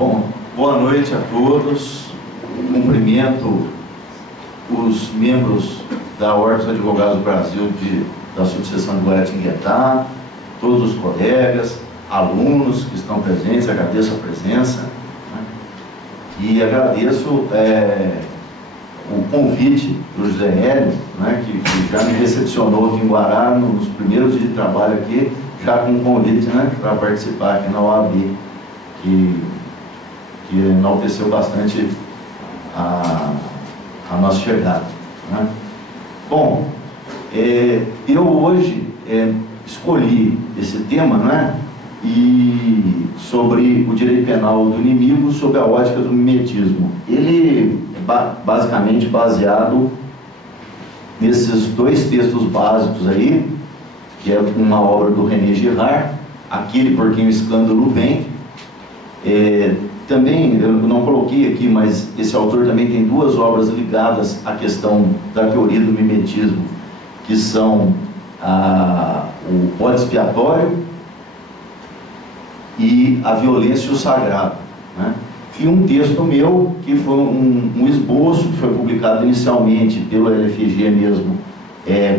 Bom, boa noite a todos. Cumprimento os membros da Ordem dos Advogados do Brasil da subseção de Guaratinguetá, todos os colegas, alunos que estão presentes, agradeço a presença, né? E agradeço o convite do José Hélio, né, que já me recepcionou aqui em Guará nos primeiros dias de trabalho aqui, já com um convite, né, para participar aqui na OAB, que enalteceu bastante a nossa chegada, né? Bom, eu hoje escolhi esse tema, né, e sobre o direito penal do inimigo sob a ótica do mimetismo. Ele é basicamente baseado nesses dois textos básicos aí, que é uma obra do René Girard, Aquele por quem o escândalo vem. Também, eu não coloquei aqui, mas esse autor também tem duas obras ligadas à questão da teoria do mimetismo, que são o Bode Expiatório e A Violência e o Sagrado, né? E um texto meu, que foi um esboço, que foi publicado inicialmente pelo LFG mesmo,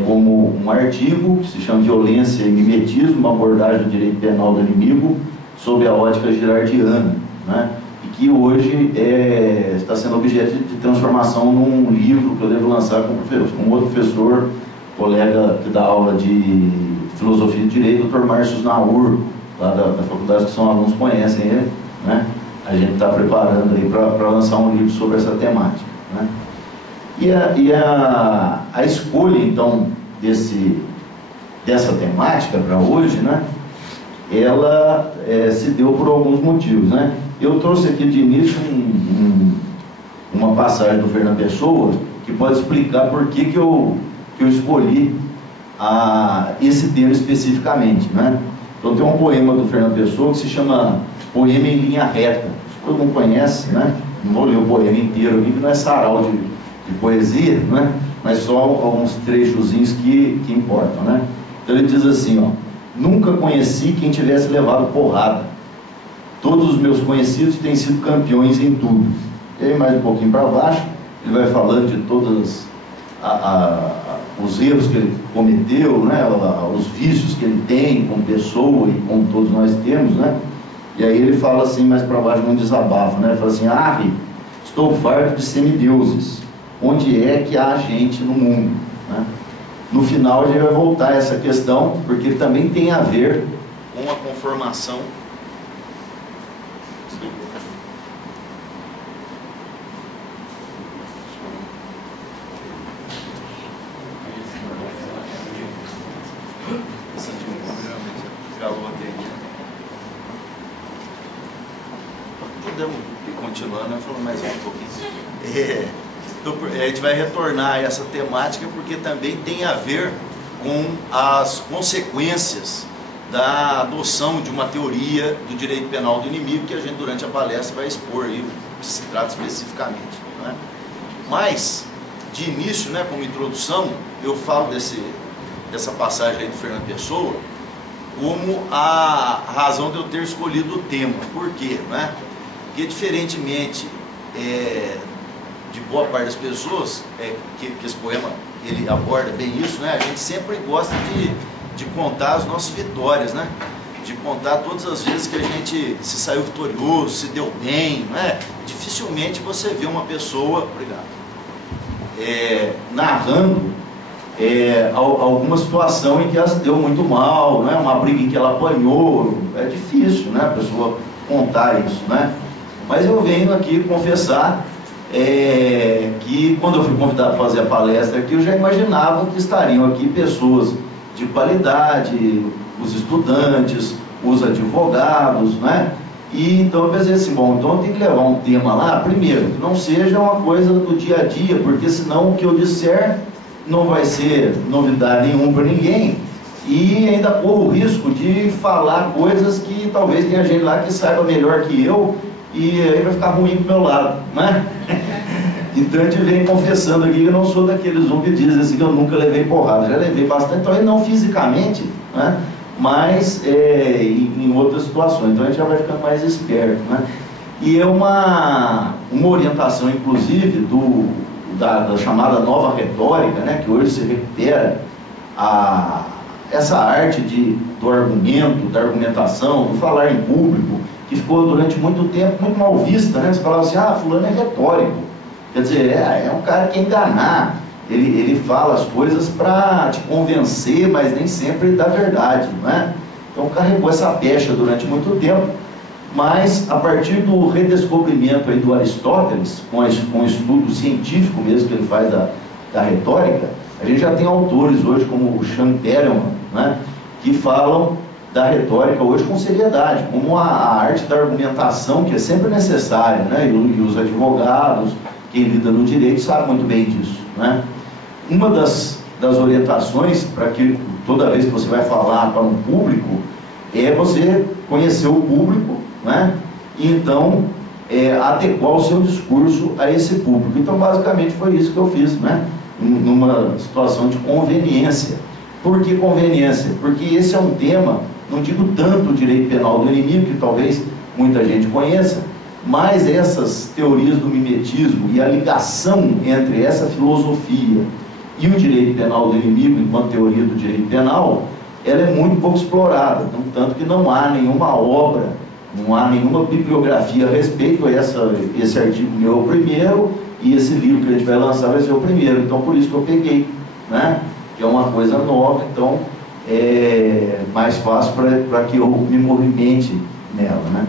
como um artigo, que se chama Violência e Mimetismo, uma abordagem do direito penal do inimigo, sob a ótica girardiana, né? E que hoje está sendo objeto de transformação num livro que eu devo lançar com um outro professor, colega que dá aula de Filosofia e Direito, Dr. Márcio Naur, lá da faculdade, que são alunos, conhecem ele, né? A gente está preparando aí para lançar um livro sobre essa temática, né? E a escolha, então, dessa temática para hoje, né, ela se deu por alguns motivos, né? Eu trouxe aqui de início uma passagem do Fernando Pessoa que pode explicar por que eu escolhi esse tema especificamente, né? Então tem um poema do Fernando Pessoa que se chama Poema em Linha Reta. Todo mundo conhece, né? Não vou ler o poema inteiro aqui, que não é sarau de poesia, né? Mas só alguns trechozinhos que importam, né? Então ele diz assim, ó: nunca conheci quem tivesse levado porrada. Todos os meus conhecidos têm sido campeões em tudo. E aí mais um pouquinho para baixo, ele vai falando de todos os erros que ele cometeu, né? Os vícios que ele tem como pessoa e como todos nós temos, né? E aí ele fala assim, mais para baixo, num desabafo, né? Ele fala assim: estou farto de semideuses. Onde é que há gente no mundo, né? No final a gente vai voltar a essa questão, porque também tem a ver com a conformação. Podemos ir continuando, né? Falando mais um pouquinho. Então, a gente vai retornar a essa temática porque também tem a ver com as consequências da adoção de uma teoria do direito penal do inimigo, que a gente durante a palestra vai expor aí, que se trata especificamente, né? Mas, de início, né, como introdução, eu falo dessa passagem aí do Fernando Pessoa como a razão de eu ter escolhido o tema. Por quê, né? Porque diferentemente de boa parte das pessoas, que esse poema ele aborda bem isso, né? A gente sempre gosta de contar as nossas vitórias, né? De contar todas as vezes que a gente se saiu vitorioso, se deu bem, né? Dificilmente você vê uma pessoa, narrando alguma situação em que ela se deu muito mal, né? Uma briga em que ela apanhou. É difícil, né, a pessoa contar isso, né? Mas eu venho aqui confessar que quando eu fui convidado a fazer a palestra aqui, eu já imaginava que estariam aqui pessoas de qualidade, os estudantes, os advogados, né? E então eu pensei assim, bom, então eu tenho que levar um tema lá, primeiro, que não seja uma coisa do dia a dia, porque senão o que eu disser não vai ser novidade nenhuma para ninguém, e ainda corro o risco de falar coisas que talvez tenha gente lá que saiba melhor que eu, e aí vai ficar ruim pro meu lado, né? Então a gente vem confessando aqui que eu não sou daqueles que dizem assim que eu nunca levei porrada. Já levei bastante, talvez não fisicamente, né? Mas em outras situações. Então a gente já vai ficando mais esperto, né? E é uma orientação, inclusive, da chamada nova retórica, né, que hoje se recupera essa arte do argumento, da argumentação, do falar em público, que ficou durante muito tempo muito mal vista, né? Você falava assim, fulano é retórico, quer dizer, é um cara que quer enganar, ele fala as coisas para te convencer, mas nem sempre da verdade, não é? Então carregou essa pecha durante muito tempo, mas a partir do redescobrimento aí do Aristóteles, com o estudo científico mesmo que ele faz da retórica, a gente já tem autores hoje como o Sean Perelman, né, que falam da retórica hoje com seriedade, como a arte da argumentação, que é sempre necessária, né, e os advogados, quem lida no direito sabe muito bem disso, né. Uma das orientações para que toda vez que você vai falar para um público é você conhecer o público, né, e então adequar o seu discurso a esse público. Então basicamente foi isso que eu fiz, né, numa situação de conveniência. Por que conveniência? Porque esse é um tema, não digo tanto o direito penal do inimigo, que talvez muita gente conheça, mas essas teorias do mimetismo e a ligação entre essa filosofia e o direito penal do inimigo, enquanto teoria do direito penal, ela é muito pouco explorada, tanto que não há nenhuma obra, não há nenhuma bibliografia a respeito. Esse artigo meu é o primeiro, e esse livro que a gente vai lançar vai ser o primeiro, então por isso que eu peguei, né? Que é uma coisa nova, então é mais fácil para que eu me movimente nela, né?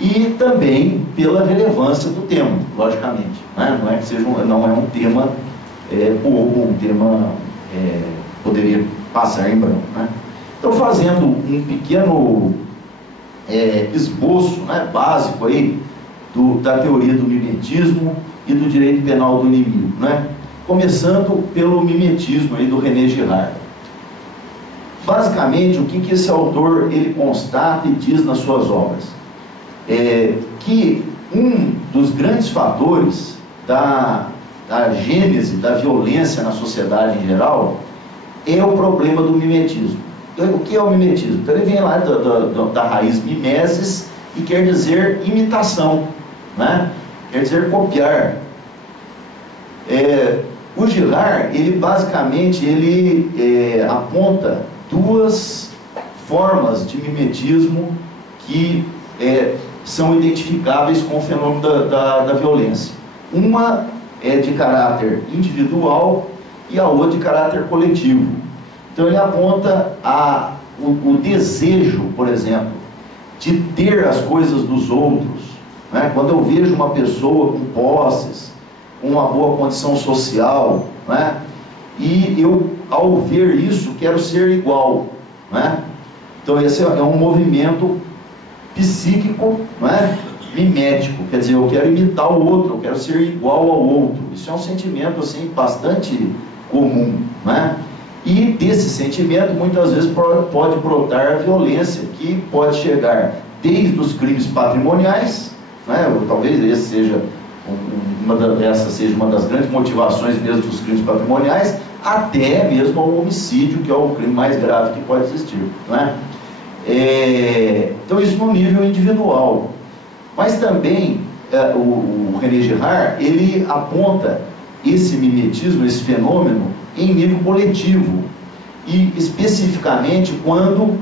E também pela relevância do tema, logicamente, né? Não é que não é um tema bobo, um tema poderia passar em branco, né? Então, fazendo um pequeno esboço, né, básico aí da teoria do mimetismo e do direito penal do inimigo, né? Começando pelo mimetismo aí do René Girard. Basicamente, o que esse autor ele constata e diz nas suas obras? Que um dos grandes fatores da gênese da violência na sociedade em geral é o problema do mimetismo. O que é o mimetismo? Então ele vem lá da raiz mimesis e quer dizer imitação, né? Quer dizer copiar. O Girard, ele basicamente aponta duas formas de mimetismo que são identificáveis com o fenômeno da violência. Uma é de caráter individual e a outra de caráter coletivo. Então ele aponta o desejo, por exemplo, de ter as coisas dos outros, né? Quando eu vejo uma pessoa com posses, com uma boa condição social, né? E eu, ao ver isso, quero ser igual, né? Então esse é um movimento psíquico, né? Mimético, quer dizer, eu quero imitar o outro, eu quero ser igual ao outro. Isso é um sentimento assim bastante comum, né? E desse sentimento muitas vezes pode brotar a violência, que pode chegar desde os crimes patrimoniais, né? Ou talvez essa seja uma das grandes motivações mesmo dos crimes patrimoniais, até mesmo ao homicídio, que é o crime mais grave que pode existir, né? Então isso no nível individual. Mas também o René Girard, ele aponta esse mimetismo, esse fenômeno, em nível coletivo, e especificamente quando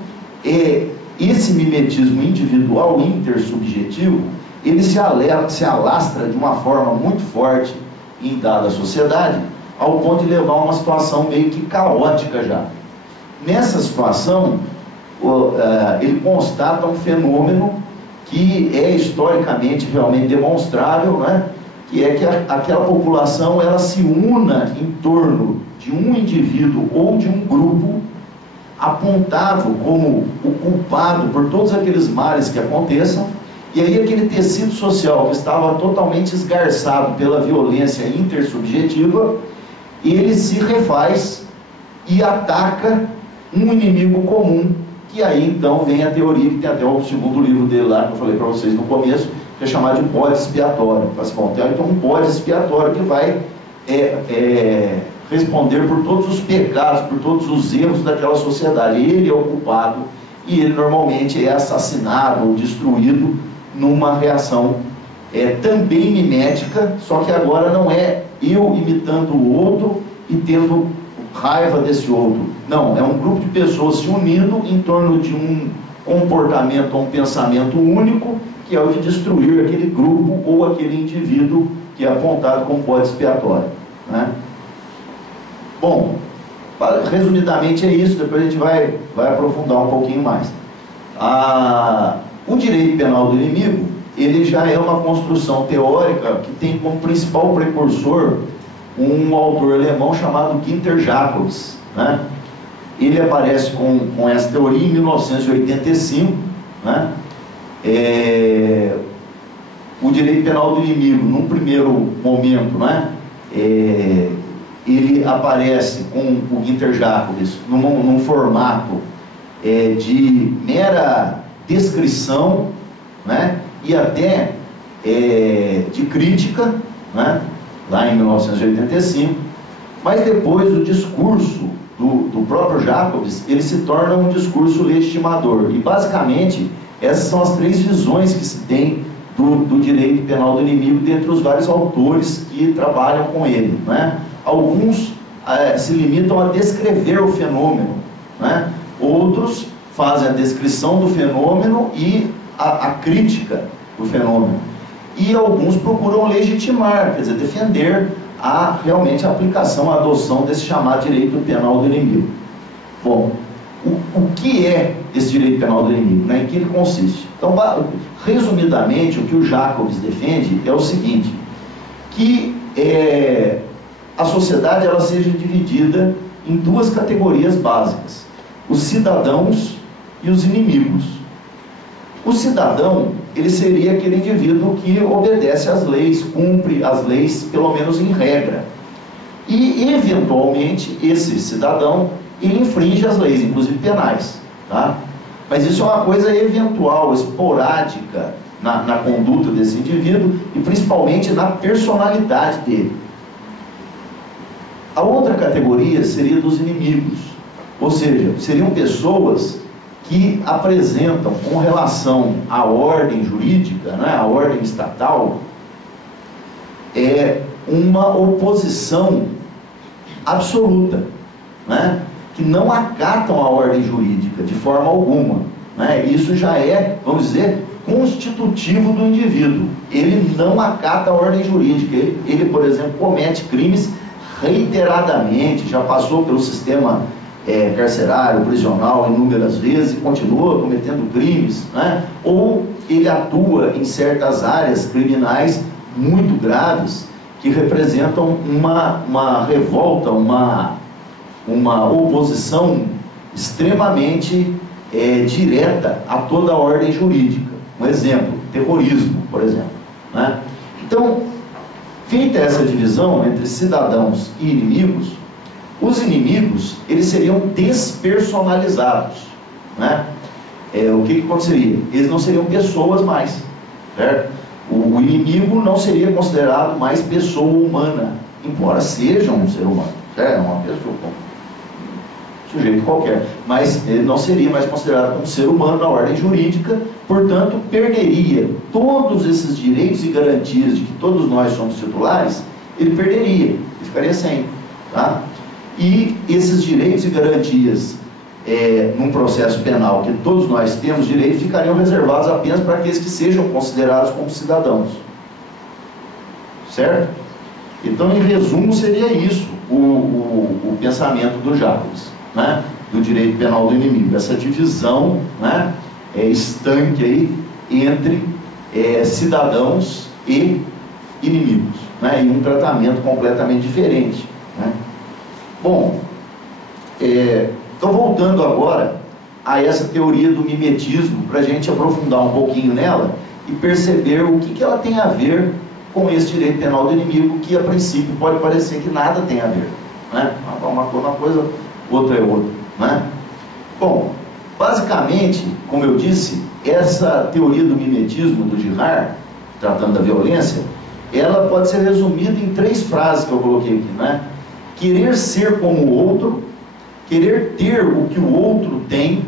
esse mimetismo individual, intersubjetivo, ele se alastra de uma forma muito forte em dada sociedade, ao ponto de levar a uma situação meio que caótica já. Nessa situação, ele constata um fenômeno que é historicamente realmente demonstrável, né? Que é que aquela população ela se una em torno de um indivíduo ou de um grupo apontado como o culpado por todos aqueles males que aconteçam, e aí aquele tecido social que estava totalmente esgarçado pela violência intersubjetiva, ele se refaz e ataca um inimigo comum, que aí então vem a teoria, que tem até o segundo livro dele lá, que eu falei para vocês no começo, que é chamado de bode expiatório. Então um bode expiatório que vai responder por todos os pecados, por todos os erros daquela sociedade. Ele é o culpado e ele normalmente é assassinado ou destruído numa reação também mimética, só que agora não é eu imitando o outro e tendo raiva desse outro. Não, é um grupo de pessoas se unindo em torno de um comportamento ou um pensamento único, que é o de destruir aquele grupo ou aquele indivíduo que é apontado como bode expiatório, né? Bom, resumidamente é isso, depois a gente vai aprofundar um pouquinho mais. O direito penal do inimigo, ele já é uma construção teórica que tem como principal precursor um autor alemão chamado Günter Jacobs, né? Ele aparece com essa teoria em 1985, né? O direito penal do inimigo, num primeiro momento, né? Ele aparece com o Günter Jacobs num formato de mera descrição, né? E até de crítica, né? Lá em 1985, mas depois o discurso do próprio Jacobs, ele se torna um discurso legitimador, e basicamente essas são as três visões que se tem do direito penal do inimigo dentre os vários autores que trabalham com ele, né? Alguns se limitam a descrever o fenômeno, né? Outros fazem a descrição do fenômeno e a crítica do fenômeno, e alguns procuram legitimar, quer dizer, defender realmente a aplicação, a adoção desse chamado direito penal do inimigo. Bom, o que é esse direito penal do inimigo, né? Em que ele consiste? Então, resumidamente, o que o Jacobs defende é o seguinte, que a sociedade ela seja dividida em duas categorias básicas: os cidadãos e os inimigos. O cidadão, ele seria aquele indivíduo que obedece às leis, cumpre as leis, pelo menos em regra. E, eventualmente, esse cidadão, ele infringe as leis, inclusive penais, tá? Mas isso é uma coisa eventual, esporádica na conduta desse indivíduo e principalmente na personalidade dele. A outra categoria seria dos inimigos, ou seja, seriam pessoas que apresentam, com relação à ordem jurídica, né, à ordem estatal, uma oposição absoluta, né, que não acatam a ordem jurídica de forma alguma, né? Isso já é, vamos dizer, constitutivo do indivíduo. Ele não acata a ordem jurídica. Ele, por exemplo, comete crimes reiteradamente, já passou pelo sistema carcerário, prisional inúmeras vezes e continua cometendo crimes, né? Ou ele atua em certas áreas criminais muito graves que representam uma revolta, uma oposição extremamente direta a toda a ordem jurídica. Um exemplo, terrorismo, por exemplo, né? Então, feita essa divisão entre cidadãos e inimigos, os inimigos, eles seriam despersonalizados, né? O que aconteceria? Eles não seriam pessoas mais, certo? O inimigo não seria considerado mais pessoa humana, embora seja um ser humano, certo? Uma pessoa, um sujeito qualquer, mas ele não seria mais considerado um ser humano na ordem jurídica, portanto, perderia todos esses direitos e garantias de que todos nós somos titulares, ele perderia, ele ficaria sem, tá? E esses direitos e garantias num processo penal que todos nós temos direito ficariam reservados apenas para aqueles que sejam considerados como cidadãos, certo? Então, em resumo, seria isso o pensamento do Jacobs, né? Do direito penal do inimigo, essa divisão, né? Estanque aí entre cidadãos e inimigos, né? E um tratamento completamente diferente, né? Bom, então voltando agora a essa teoria do mimetismo, para a gente aprofundar um pouquinho nela e perceber o que ela tem a ver com esse direito penal do inimigo, que a princípio pode parecer que nada tem a ver, né? Uma coisa, outra é outra, né? Bom, basicamente, como eu disse, essa teoria do mimetismo do Girard, tratando da violência, ela pode ser resumida em 3 frases que eu coloquei aqui, né? Querer ser como o outro, querer ter o que o outro tem,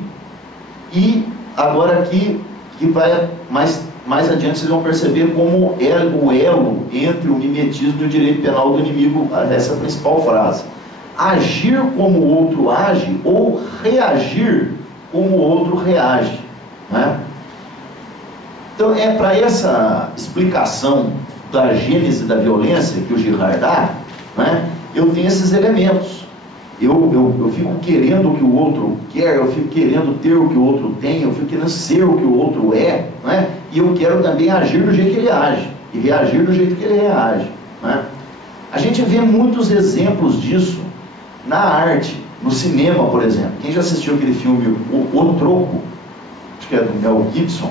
e agora aqui, que vai mais mais adiante vocês vão perceber como é o elo entre o mimetismo e o direito penal do inimigo, essa principal frase. Agir como o outro age ou reagir como o outro reage, né? Então é para essa explicação da gênese da violência que o Girard dá, né, eu tenho esses elementos. Eu fico querendo o que o outro quer, eu fico querendo ter o que o outro tem, eu fico querendo ser o que o outro é, né? E eu quero também agir do jeito que ele age, e reagir do jeito que ele reage, né? A gente vê muitos exemplos disso na arte, no cinema, por exemplo. Quem já assistiu aquele filme O Troco, acho que é do Mel Gibson,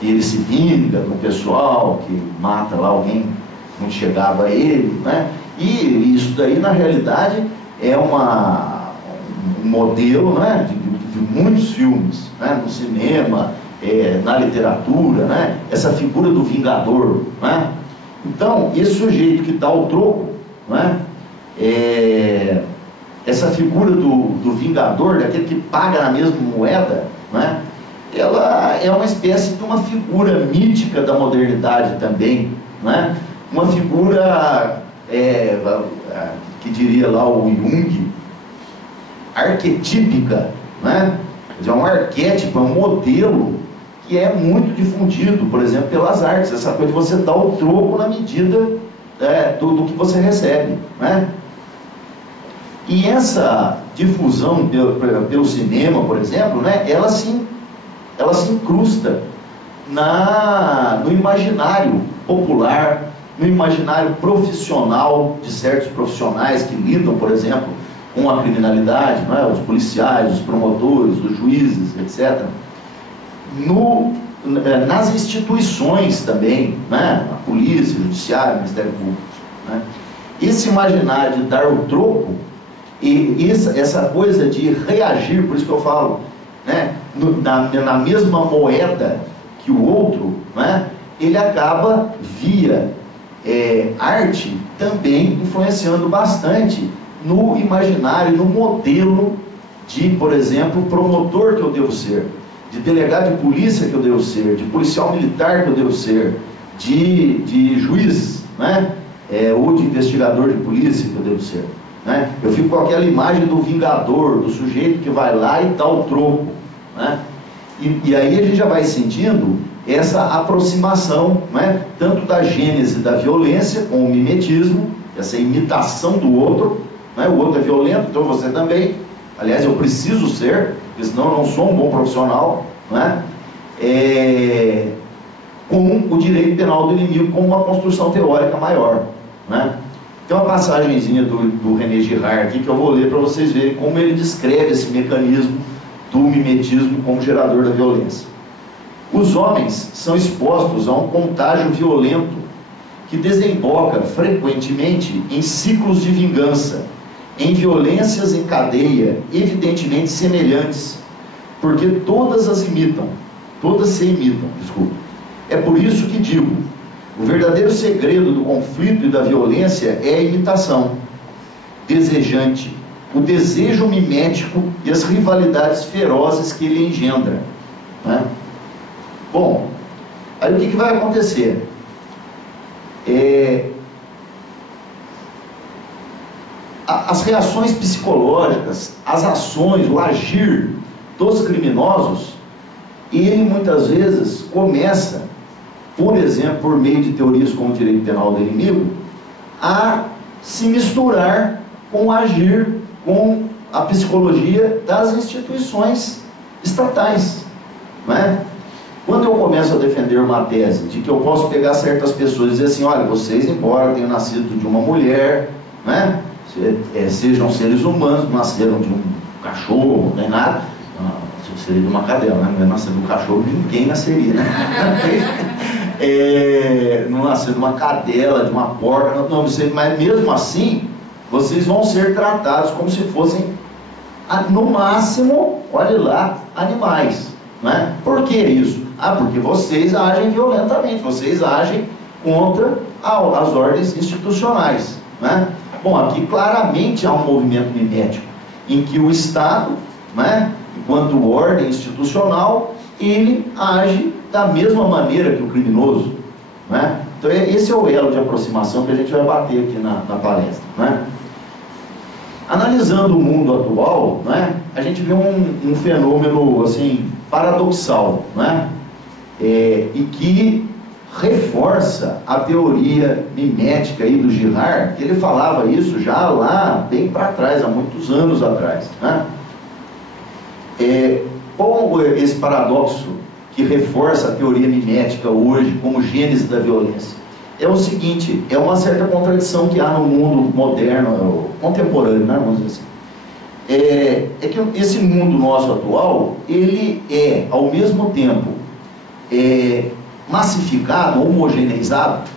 que ele se vinga do pessoal, que mata lá alguém que não chegava a ele, né? E isso daí, na realidade, é um modelo, né, de muitos filmes, né, no cinema, na literatura, né, essa figura do vingador, né? Então, esse sujeito que dá o troco, né, essa figura do vingador, daquele que paga na mesma moeda, né, ela é uma espécie de uma figura mítica da modernidade também, né? Uma figura, que diria lá o Jung, arquetípica, né? Quer dizer, é um arquétipo, é um modelo que é muito difundido, por exemplo, pelas artes, essa coisa de você dar o troco na medida do que você recebe, né? E essa difusão pelo cinema, por exemplo, né, ela se incrusta no imaginário popular, no imaginário profissional de certos profissionais que lidam, por exemplo, com a criminalidade, não é? Os policiais, os promotores, os juízes, etc. Nas instituições também, né? A polícia, o judiciário, o Ministério Público, né? Esse imaginário de dar o troco e essa coisa de reagir, por isso que eu falo, né? Na mesma moeda que o outro, né? Ele acaba via arte também influenciando bastante no imaginário, no modelo de, por exemplo, promotor que eu devo ser, de delegado de polícia que eu devo ser, de policial militar que eu devo ser, de juiz, né? Ou de investigador de polícia que eu devo ser, né? Eu fico com aquela imagem do vingador, do sujeito que vai lá e dá o troco, né? E aí a gente já vai sentindo essa aproximação, né, tanto da gênese da violência com o mimetismo, essa imitação do outro, né? O outro é violento, então você também. Aliás, eu preciso ser, porque senão eu não sou um bom profissional, né? Com o direito penal do inimigo como uma construção teórica maior, né? Tem uma passagenzinha do René Girard aqui que eu vou ler para vocês verem como ele descreve esse mecanismo do mimetismo como gerador da violência. Os homens são expostos a um contágio violento que desemboca frequentemente em ciclos de vingança, em violências em cadeia evidentemente semelhantes, porque todas se imitam, desculpa. É por isso que digo, o verdadeiro segredo do conflito e da violência é a imitação desejante, o desejo mimético e as rivalidades ferozes que ele engendra, né? Bom, aí o que vai acontecer? As reações psicológicas, as ações, o agir dos criminosos, ele muitas vezes começa, por exemplo, por meio de teorias como o direito penal do inimigo, a se misturar com o agir, com a psicologia das instituições estatais, não é? Quando eu começo a defender uma tese de que eu posso pegar certas pessoas e dizer assim, olha, vocês, embora tenham nascido de uma mulher, né, sejam seres humanos, não nasceram de um cachorro, nem nada, seria de uma cadela, né? Não nascer de um cachorro, ninguém nasceria, né? Não nascer de uma cadela, de uma porca, não, mas mesmo assim, vocês vão ser tratados como se fossem, no máximo, olha lá, animais, né? Por que isso? Porque vocês agem violentamente, vocês agem contra as ordens institucionais, né? Bom, aqui claramente há um movimento mimético, em que o Estado, né, enquanto ordem institucional, ele age da mesma maneira que o criminoso, né? Então esse é o elo de aproximação que a gente vai bater aqui na palestra, né? Analisando o mundo atual, né, a gente vê um fenômeno assim, paradoxal, né? E que reforça a teoria mimética aí do Girard, que ele falava isso já lá bem para trás, há muitos anos atrás, né? Qual esse paradoxo que reforça a teoria mimética hoje como gênese da violência? É o seguinte, é uma certa contradição que há no mundo moderno, contemporâneo, né, vamos dizer assim. É que esse mundo nosso atual, ele é, ao mesmo tempo, massificado, homogeneizado.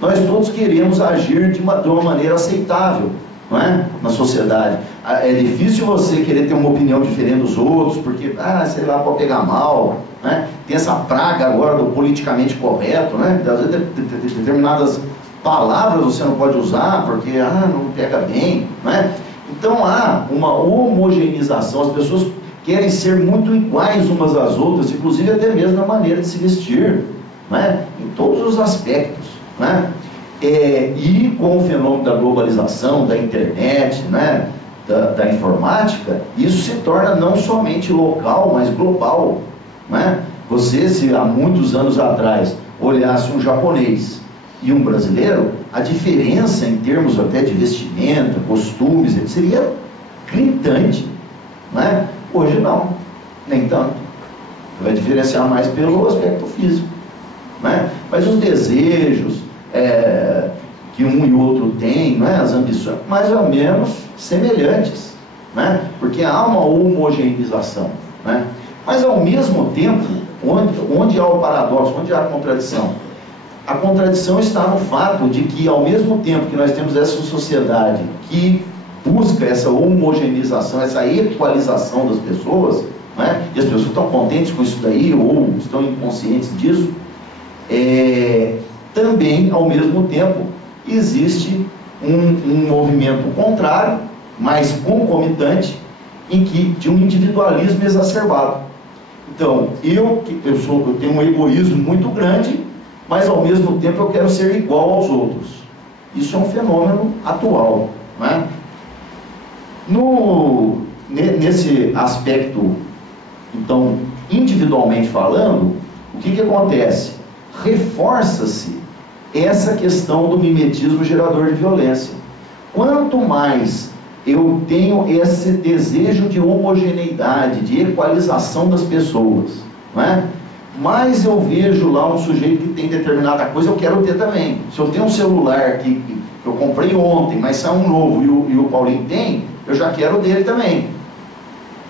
Nós todos queremos agir de uma maneira aceitável, não é? Na sociedade. É difícil você querer ter uma opinião diferente dos outros, porque, sei lá, pode pegar mal, né? Tem essa praga agora do politicamente correto, né? Às vezes determinadas palavras você não pode usar, porque, não pega bem, né? Então há uma homogeneização, as pessoas querem ser muito iguais umas às outras, inclusive até mesmo na maneira de se vestir, né? Em todos os aspectos, né? E com o fenômeno da globalização, da internet, né, da informática, isso se torna não somente local, mas global, né? Você, se há muitos anos atrás olhasse um japonês e um brasileiro, a diferença em termos até de vestimenta, costumes, seria gritante, né? Hoje não, nem tanto. Vai diferenciar mais pelo aspecto físico, né? Mas os desejos que um e o outro têm, né? As ambições, mais ou menos semelhantes, né? Porque há uma homogeneização, né? Mas ao mesmo tempo, onde há o paradoxo, onde há a contradição? A contradição está no fato de que, ao mesmo tempo que nós temos essa sociedade que busca essa homogeneização, essa equalização das pessoas, né? E as pessoas estão contentes com isso daí, ou estão inconscientes disso, também, ao mesmo tempo, existe um movimento contrário, mais concomitante, de um individualismo exacerbado. Então, eu tenho um egoísmo muito grande, mas ao mesmo tempo eu quero ser igual aos outros. Isso é um fenômeno atual, né? Nesse aspecto, então, individualmente falando, o que acontece? Reforça-se essa questão do mimetismo gerador de violência. Quanto mais eu tenho esse desejo de homogeneidade, de equalização das pessoas, não é? Mas eu vejo lá um sujeito que tem determinada coisa, eu quero ter também. Se eu tenho um celular que eu comprei ontem, mas sai um novo e o Paulinho tem, eu já quero o dele também.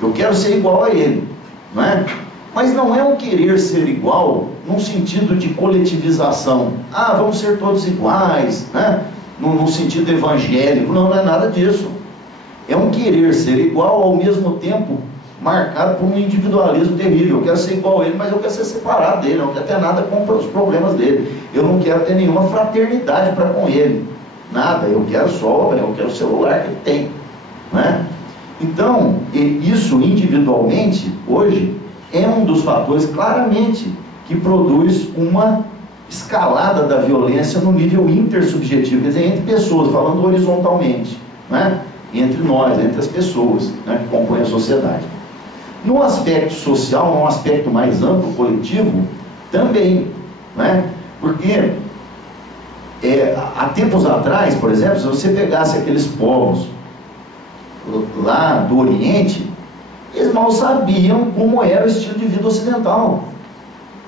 Eu quero ser igual a ele, não é? Mas não é um querer ser igual num sentido de coletivização. Vamos ser todos iguais, né? Num sentido evangélico. Não é nada disso. É um querer ser igual, ao mesmo tempo marcado por um individualismo terrível. Eu quero ser igual a ele, mas eu quero ser separado dele. Eu não quero ter nada com os problemas dele. Eu não quero ter nenhuma fraternidade para com ele. Nada. Eu quero o celular que ele tem, né? Então, isso individualmente, hoje, é um dos fatores, claramente, que produz uma escalada da violência no nível intersubjetivo, quer dizer, entre pessoas, falando horizontalmente, né? Entre nós, entre as pessoas, né, que compõem a sociedade. No aspecto social, num aspecto mais amplo, coletivo, também, né? Porque há tempos atrás, por exemplo, se você pegasse aqueles povos lá do Oriente, eles mal sabiam como era o estilo de vida ocidental.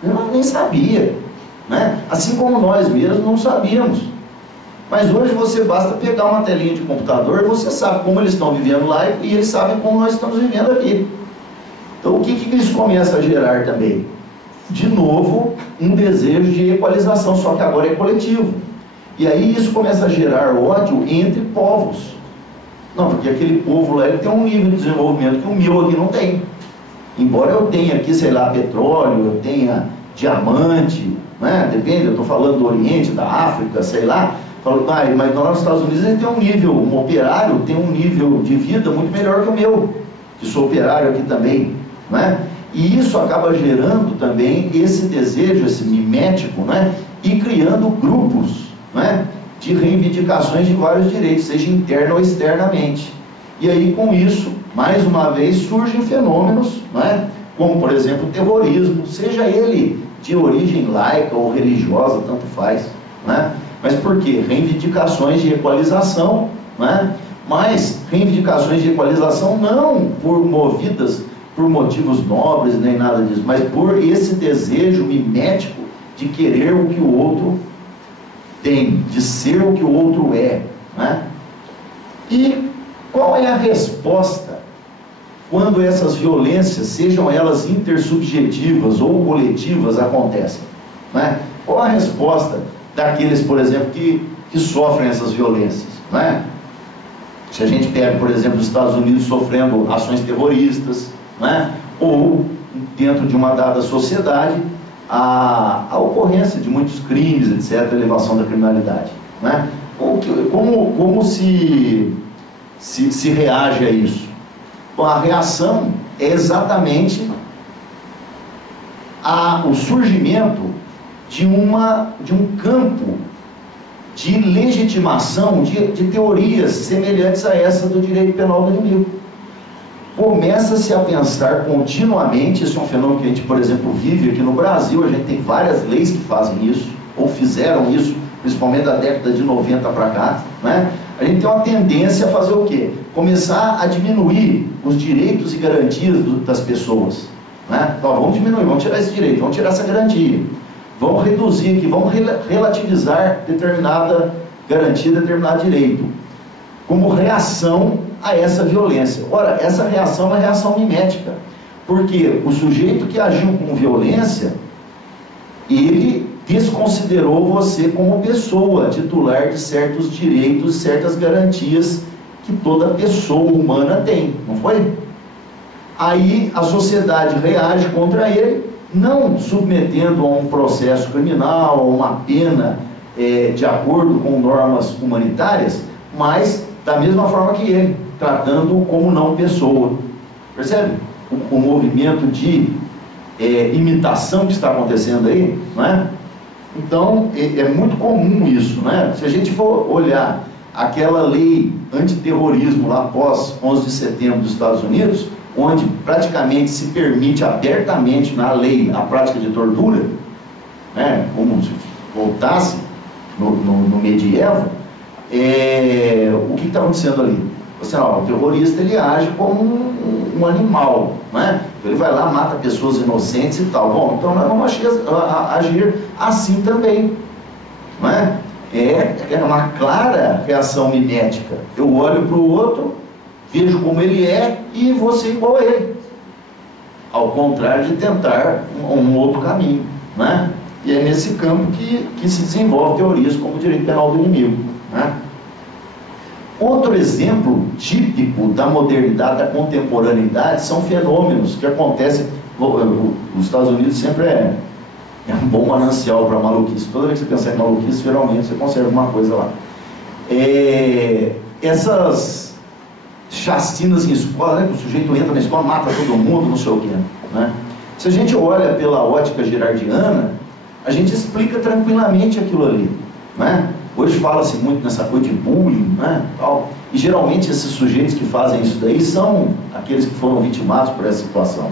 Eu nem sabia, né? Assim como nós mesmos não sabíamos. Mas hoje você basta pegar uma telinha de computador e você sabe como eles estão vivendo lá e eles sabem como nós estamos vivendo aqui. Então o que isso começa a gerar também? De novo, um desejo de equalização, só que agora é coletivo. E aí isso começa a gerar ódio entre povos. Não, porque aquele povo lá ele tem um nível de desenvolvimento que o meu aqui não tem. Embora eu tenha aqui, sei lá, petróleo, eu tenha diamante, né? Depende, eu estou falando do Oriente, da África, sei lá. Mas lá nos Estados Unidos ele tem um nível, um operário tem um nível de vida muito melhor que o meu, que sou operário aqui também, né? E isso acaba gerando também esse desejo, esse mimético, né? E criando grupos, né? De reivindicações de vários direitos, seja interna ou externamente. E aí, com isso, mais uma vez, surgem fenômenos, né? Como, por exemplo, o terrorismo, seja ele de origem laica ou religiosa, tanto faz, né? Mas por quê? Reivindicações de equalização, né? Mas reivindicações de equalização não movidas por motivos nobres nem nada disso, mas por esse desejo mimético de querer o que o outro tem, de ser o que o outro é, né? E qual é a resposta quando essas violências, sejam elas intersubjetivas ou coletivas, acontecem, né? Qual a resposta daqueles, por exemplo, que sofrem essas violências, né? Se a gente pega, por exemplo, os Estados Unidos sofrendo ações terroristas, né? Ou dentro de uma dada sociedade a ocorrência de muitos crimes, etc., a elevação da criminalidade, né? Como se reage a isso? Bom, a reação é exatamente o surgimento de um campo de legitimação de teorias semelhantes a essa do direito penal do inimigo. Começa-se a pensar continuamente, esse é um fenômeno que a gente, por exemplo, vive aqui no Brasil, a gente tem várias leis que fazem isso, ou fizeram isso, principalmente da década de 90 para cá, né? A gente tem uma tendência a fazer o quê? Começar a diminuir os direitos e garantias das pessoas, né? Então, vamos diminuir, vamos tirar esse direito, vamos tirar essa garantia, vamos reduzir aqui, vamos relativizar determinada garantia, determinado direito, como reação a essa violência. Ora, essa reação é uma reação mimética, porque o sujeito que agiu com violência, ele desconsiderou você como pessoa, titular de certos direitos e certas garantias que toda pessoa humana tem, não foi? Aí a sociedade reage contra ele, não submetendo a um processo criminal, a uma pena de acordo com normas humanitárias, mas da mesma forma que ele, tratando-o como não pessoa. Percebe? O movimento de imitação que está acontecendo aí, não é? Então, é muito comum isso, né? Se a gente for olhar aquela lei antiterrorismo lá após 11 de setembro dos Estados Unidos, onde praticamente se permite abertamente na lei a prática de tortura, né? Como se voltasse no medievo, o que está acontecendo ali? Você, o terrorista, ele age como um animal, né? Ele vai lá, mata pessoas inocentes e tal. Bom, então nós vamos agir assim também, não é? É uma clara reação mimética. Eu olho para o outro, vejo como ele é e vou ser igual a ele, ao contrário de tentar um outro caminho, né? E é nesse campo que se desenvolve teorias como o direito penal do inimigo, né? Outro exemplo típico da modernidade, da contemporaneidade, são fenômenos que acontecem. Os Estados Unidos sempre é um bom manancial para maluquice. Toda vez que você pensar em maluquice, geralmente você consegue alguma coisa lá. Essas chacinas em escola, né, que o sujeito entra na escola, mata todo mundo, não sei o que, né? Se a gente olha pela ótica girardiana, a gente explica tranquilamente aquilo ali, né? Hoje fala-se muito nessa coisa de bullying, né, tal, e geralmente esses sujeitos que fazem isso daí são aqueles que foram vitimados por essa situação.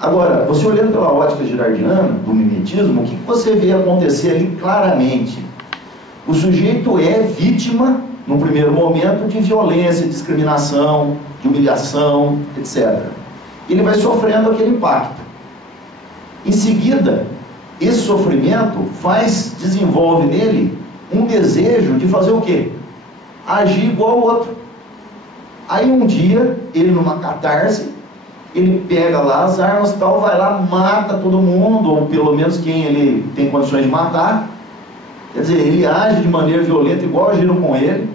Agora, você olhando pela ótica girardiana, do mimetismo, o que você vê acontecer ali claramente? O sujeito é vítima, no primeiro momento, de violência, discriminação, de humilhação, etc. Ele vai sofrendo aquele impacto. Em seguida, esse sofrimento desenvolve nele um desejo de fazer o quê? Agir igual ao outro. Aí um dia, ele numa catarse, ele pega lá as armas e tal, vai lá, mata todo mundo, ou pelo menos quem ele tem condições de matar. Quer dizer, ele age de maneira violenta, igual agiram com ele.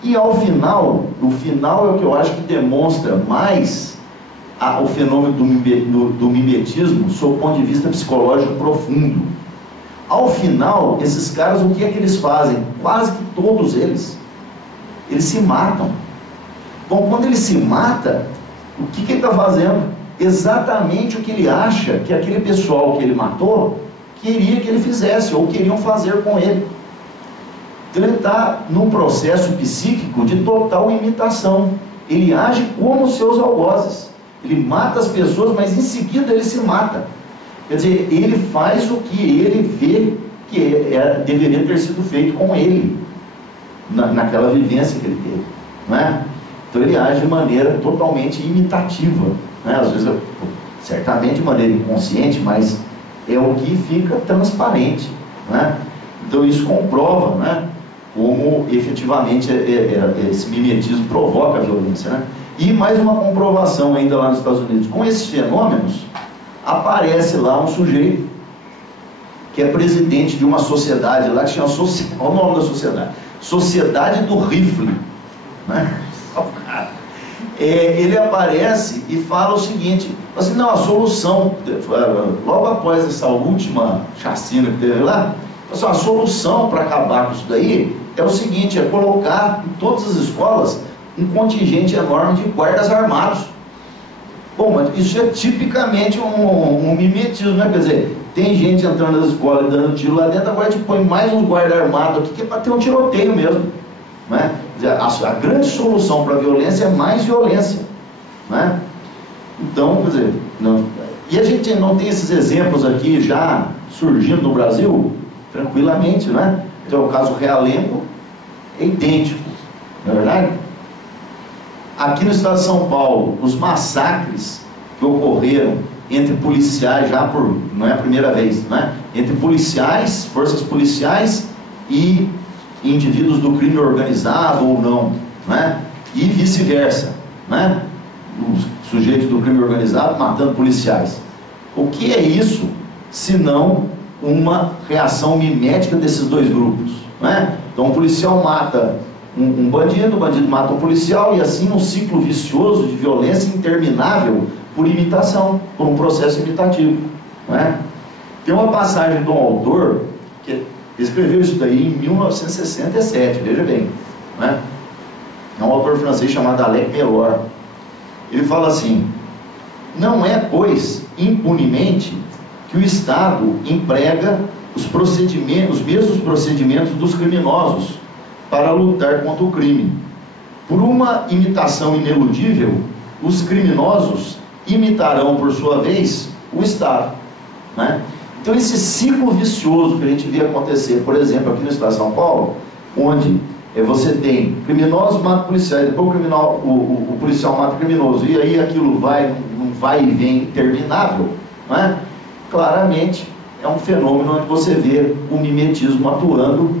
E ao final, o final é o que eu acho que demonstra mais o fenômeno do mimetismo, sob o ponto de vista psicológico profundo. Ao final, esses caras, o que é que eles fazem? Quase que todos eles se matam. Bom, quando ele se mata, o que ele está fazendo? exatamente o que ele acha que aquele pessoal que ele matou queria que ele fizesse, ou queriam fazer com ele. Então ele está num processo psíquico de total imitação. Ele age como os seus algozes. Ele mata as pessoas, mas em seguida ele se mata. Quer dizer, ele faz o que ele vê que deveria ter sido feito com ele, naquela vivência que ele teve, não é? Então ele age de maneira totalmente imitativa, né? Às vezes, certamente de maneira inconsciente, mas é o que fica transparente, né? Então isso comprova, né, como efetivamente esse mimetismo provoca a violência, né? E mais uma comprovação ainda lá nos Estados Unidos. Com esses fenômenos, aparece lá um sujeito que é presidente de uma sociedade lá que chama, olha o nome da sociedade, Sociedade do Rifle, né? Ele aparece e fala o seguinte, assim, não, a solução, logo após essa última chacina que teve lá, assim, a solução para acabar com isso daí é o seguinte, é colocar em todas as escolas um contingente enorme de guardas armados. Bom, mas isso é tipicamente um mimetismo, né? Quer dizer, tem gente entrando nas escolas e dando tiro lá dentro, agora a gente põe mais um guarda armado aqui, que é para ter um tiroteio mesmo, né? Quer dizer, a grande solução para a violência é mais violência, né? Então, quer dizer, não, e a gente não tem esses exemplos aqui já surgindo no Brasil tranquilamente, né? Então o caso Realengo é idêntico, não é verdade? Aqui no estado de São Paulo, os massacres que ocorreram entre policiais, não é a primeira vez, né? Entre policiais, forças policiais e indivíduos do crime organizado ou não, né? E vice-versa, né? Os sujeitos do crime organizado matando policiais. O que é isso, senão uma reação mimética desses dois grupos, né? Então o policial mata um bandido, o bandido mata um policial, e assim um ciclo vicioso de violência interminável por imitação, por um processo imitativo, né? Tem uma passagem de um autor que escreveu isso daí em 1967, veja bem, né? É um autor francês chamado Alec Melor. Ele fala assim: não é, pois, impunemente que o Estado emprega os mesmos procedimentos dos criminosos para lutar contra o crime. Por uma imitação ineludível, os criminosos imitarão, por sua vez, o Estado, né? Então esse ciclo vicioso que a gente vê acontecer, por exemplo, aqui no estado de São Paulo, onde você tem criminosos matam policiais, depois o policial mata o criminoso, e aí aquilo não vai e vem interminável, né? Claramente é um fenômeno onde você vê o mimetismo atuando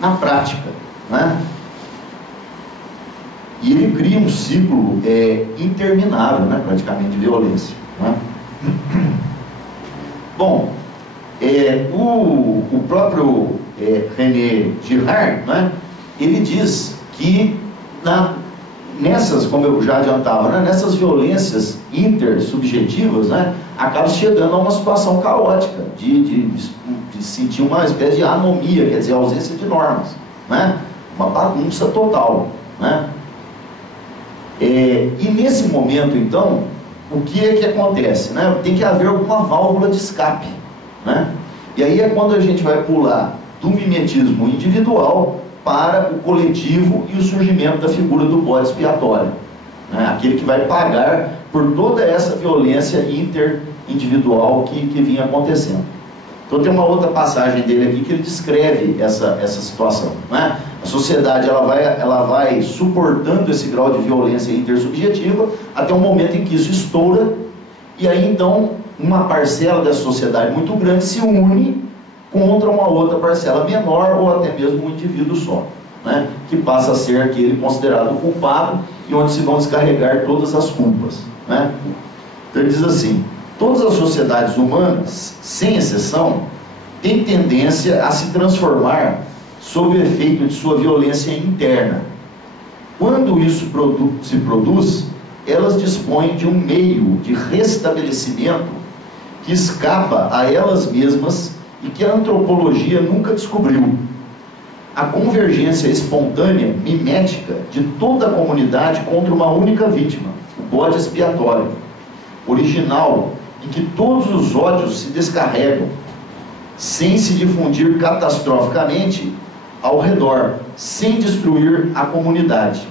na prática, né? E ele cria um ciclo interminável, né, praticamente, de violência, né? Bom, o próprio René Girard, né, ele diz que nessas, como eu já adiantava, né, nessas violências intersubjetivas, né, acaba chegando a uma situação caótica, de sentir uma espécie de anomia, quer dizer, ausência de normas, né, uma bagunça total, né. E nesse momento, então, o que é que acontece, né? Tem que haver alguma válvula de escape, né? E aí é quando a gente vai pular do mimetismo individual para o coletivo e o surgimento da figura do bode expiatório, né? Aquele que vai pagar por toda essa violência interindividual que vinha acontecendo. Então tem uma outra passagem dele aqui que ele descreve essa situação, né? A sociedade ela vai suportando esse grau de violência intersubjetiva até um momento em que isso estoura, e aí então uma parcela dessa sociedade muito grande se une contra uma outra parcela menor, ou até mesmo um indivíduo só, né? Que passa a ser aquele considerado culpado e onde se vão descarregar todas as culpas, né? Então ele diz assim: todas as sociedades humanas, sem exceção, têm tendência a se transformar sob o efeito de sua violência interna. Quando isso se produz, elas dispõem de um meio de restabelecimento que escapa a elas mesmas e que a antropologia nunca descobriu. A convergência espontânea, mimética, de toda a comunidade contra uma única vítima. o bode expiatório, original, em que todos os ódios se descarregam, sem se difundir catastroficamente ao redor, sem destruir a comunidade.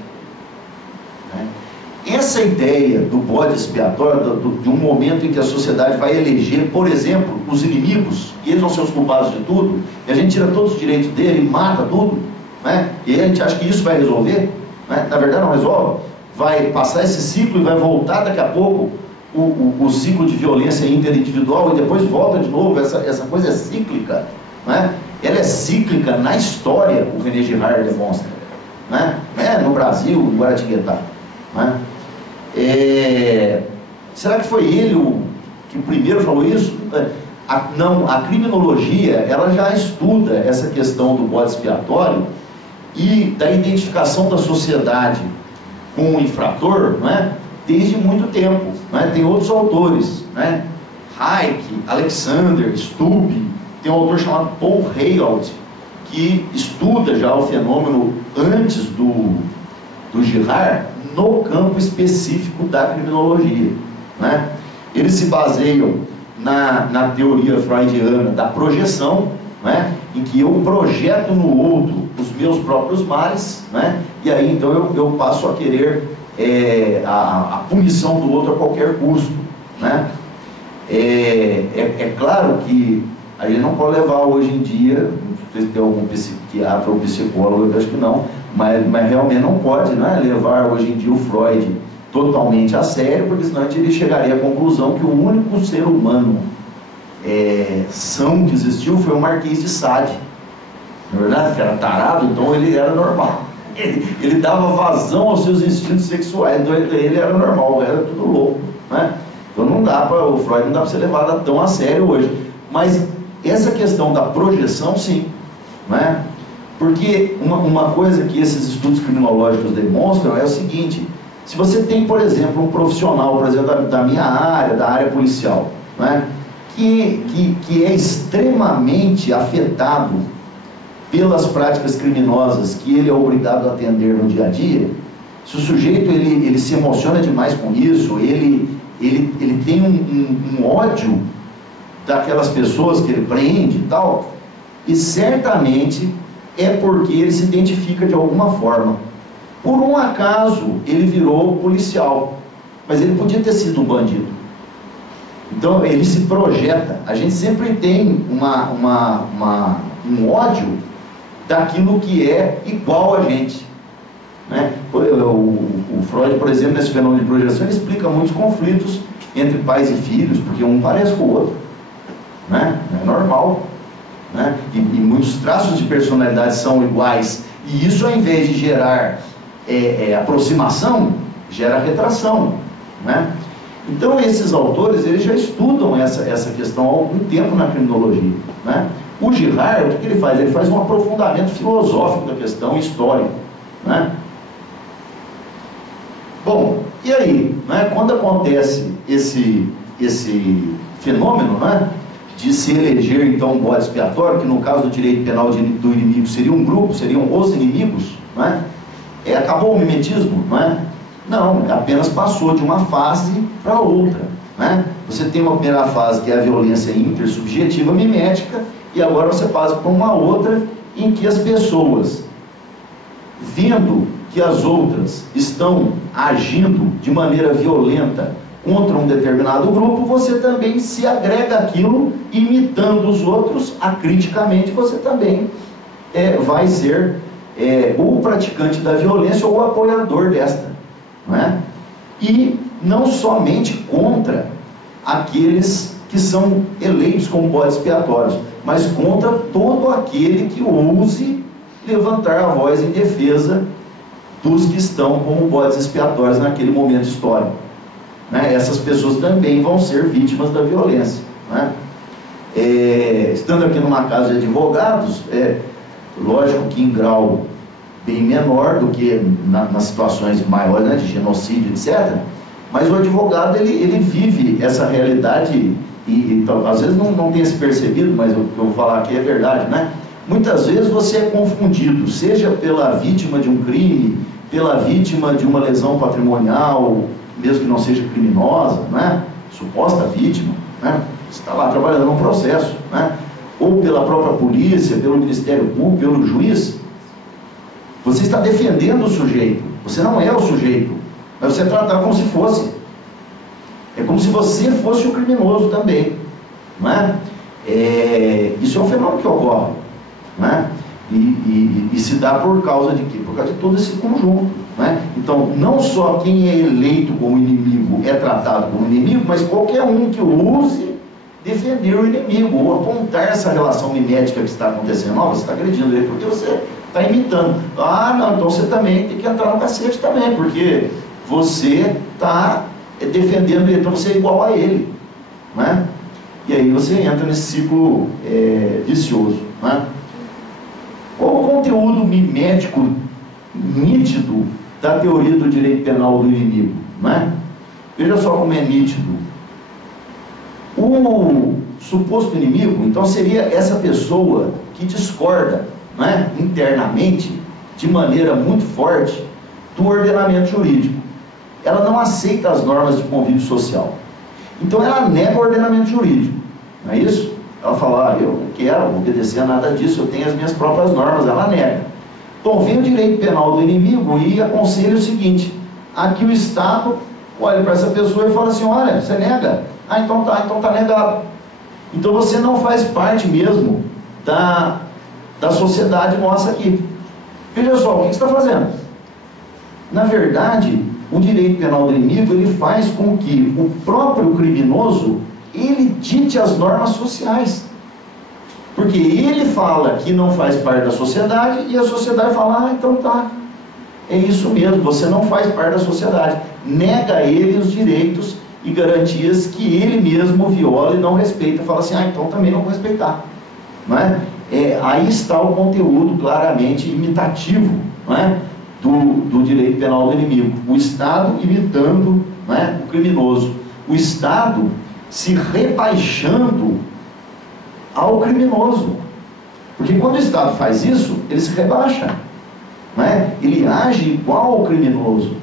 Essa ideia do bode expiatório, de um momento em que a sociedade vai eleger, por exemplo, os inimigos, e eles vão ser os culpados de tudo, e a gente tira todos os direitos dele e mata tudo, né? E aí a gente acha que isso vai resolver, né? Na verdade não resolve, vai passar esse ciclo e vai voltar daqui a pouco o ciclo de violência interindividual, e depois volta de novo. Essa coisa é cíclica, né? Ela é cíclica na história, o René Girard demonstra, né? No Brasil, em Guaratinguetá, né? Será que foi ele que primeiro falou isso? Não, a criminologia, ela já estuda essa questão do bode expiatório e da identificação da sociedade com o infrator, né, desde muito tempo, né? Tem outros autores, né? Hayek, Alexander, Stubb, tem um autor chamado Paul Herold, que estuda já o fenômeno antes do Girard, no campo específico da criminologia, né? Eles se baseiam na teoria freudiana da projeção, né? Em que eu projeto no outro os meus próprios males, né? E aí então eu passo a querer a punição do outro a qualquer custo, né? É claro que a gente não pode levar hoje em dia, não sei se tem algum psiquiatra ou psicólogo, eu acho que não, mas realmente não pode, né, levar hoje em dia o Freud totalmente a sério, porque senão ele chegaria à conclusão que o único ser humano são que existiu foi o Marquês de Sade, na verdade, que era tarado, então ele era normal, ele dava vazão aos seus instintos sexuais, então ele era normal, era tudo louco, né? Então não dá para, o Freud não dá para ser levado tão a sério hoje, mas essa questão da projeção, sim, né? Porque uma coisa que esses estudos criminológicos demonstram é o seguinte: se você tem, por exemplo, um profissional, por exemplo, da minha área, da área policial, né, que é extremamente afetado pelas práticas criminosas que ele é obrigado a atender no dia a dia, se o sujeito ele se emociona demais com isso, ele tem um ódio daquelas pessoas que ele prende e tal, e certamente é porque ele se identifica de alguma forma. Por um acaso ele virou policial, mas ele podia ter sido um bandido. Então ele se projeta. A gente sempre tem um ódio daquilo que é igual a gente, né? O Freud, por exemplo, nesse fenômeno de projeção, ele explica muitos conflitos entre pais e filhos, porque um parece com o outro, né? É normal, né? E muitos traços de personalidade são iguais, e isso, ao invés de gerar aproximação, gera retração, né? Então esses autores, eles já estudam essa questão há algum tempo na criminologia, né? O Girard, o que ele faz? Ele faz um aprofundamento filosófico da questão histórica, né? Bom, e aí, né, quando acontece esse fenômeno, né, de se eleger então um bode expiatório, que no caso do direito penal do inimigo seria um grupo, seriam os inimigos, né? Acabou o mimetismo, não é? Não, apenas passou de uma fase para outra, né? Você tem uma primeira fase que é a violência intersubjetiva mimética, e agora você passa para uma outra em que as pessoas, vendo que as outras estão agindo de maneira violenta contra um determinado grupo, você também se agrega àquilo, imitando os outros, acriticamente você também vai ser ou o praticante da violência ou o apoiador desta, não é? E não somente contra aqueles que são eleitos como bodes expiatórios, mas contra todo aquele que ouse levantar a voz em defesa dos que estão como bodes expiatórios naquele momento histórico, né? Essas pessoas também vão ser vítimas da violência, né? Estando aqui numa casa de advogados, lógico que em grau bem menor do que nas situações maiores, né, de genocídio, etc., mas o advogado ele vive essa realidade e às vezes não tenha se percebido, mas o que eu vou falar aqui é verdade, né? Muitas vezes você é confundido, seja pela vítima de um crime, pela vítima de uma lesão patrimonial, mesmo que não seja criminosa, né? Suposta vítima, né? Está lá trabalhando num processo, né? Ou pela própria polícia, pelo Ministério Público, pelo juiz, você está defendendo o sujeito. Você não é o sujeito, mas você é tratado como se fosse. É como se você fosse o criminoso também, não é? Isso é um fenômeno que ocorre, não é? E se dá por causa de quê? Por causa de todo esse conjunto, não é? Então, não só quem é eleito como inimigo é tratado como inimigo, mas qualquer um que use defender o inimigo, ou apontar essa relação mimética que está acontecendo. Não, você está agredindo ele porque você está imitando. Ah, não, então você também tem que entrar no cacete também, porque você está defendendo ele, então você é igual a ele, não é? E aí você entra nesse ciclo vicioso, não é? Qual o conteúdo mimético nítido da teoria do direito penal do inimigo, não é? Veja só como é nítido. O suposto inimigo, então, seria essa pessoa que discorda, não é, internamente, de maneira muito forte, do ordenamento jurídico. Ela não aceita as normas de convívio social. Então ela nega o ordenamento jurídico, não é isso? Ela fala, eu não quero obedecer a nada disso, eu tenho as minhas próprias normas, ela nega. Bom, vem o direito penal do inimigo e aconselha o seguinte: aqui o Estado olha para essa pessoa e fala assim, olha, você nega? Ah, então tá negado. Então você não faz parte mesmo da sociedade nossa aqui. Veja só, o que você está fazendo? Na verdade, o direito penal do inimigo, ele faz com que o próprio criminoso, ele dite as normas sociais. Porque ele fala que não faz parte da sociedade e a sociedade fala, ah, então tá. É isso mesmo, você não faz parte da sociedade. Nega a ele os direitos e garantias que ele mesmo viola e não respeita. Fala assim, ah, então também não vou respeitar. Não é? Aí está o conteúdo claramente imitativo, não é? do direito penal do inimigo. O Estado imitando, não é, o criminoso. O Estado se rebaixando ao criminoso. Porque quando o Estado faz isso, ele se rebaixa. Não é? Ele age igual ao criminoso.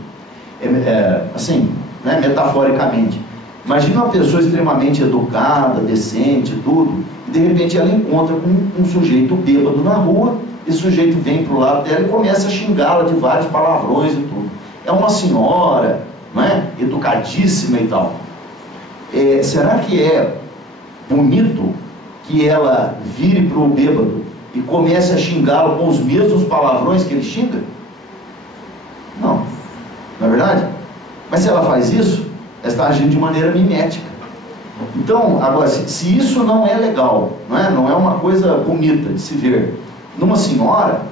Assim, né, metaforicamente. Imagina uma pessoa extremamente educada, decente, tudo, e de repente ela encontra com um sujeito bêbado na rua, esse sujeito vem para o lado dela e começa a xingá-la de vários palavrões e tudo. É uma senhora, não é? Educadíssima e tal. Será que é bonito que ela vire para o bêbado e comece a xingá-lo com os mesmos palavrões que ele xinga? Não. Não é verdade? Mas se ela faz isso, ela está agindo de maneira mimética. Então, agora, se isso não é legal, não é uma coisa bonita de se ver numa senhora,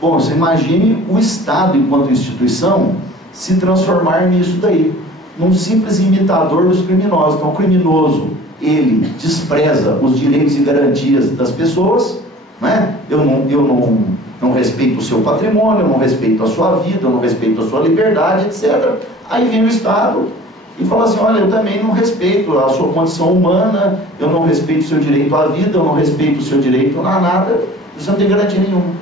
bom, você imagine o Estado, enquanto instituição, se transformar nisso daí, num simples imitador dos criminosos. Então, o criminoso, ele despreza os direitos e garantias das pessoas, eu não respeito o seu patrimônio, eu não respeito a sua vida, eu não respeito a sua liberdade, etc. Aí vem o Estado e fala assim, olha, eu também não respeito a sua condição humana, eu não respeito o seu direito à vida, eu não respeito o seu direito a nada, você não tem garantia nenhuma.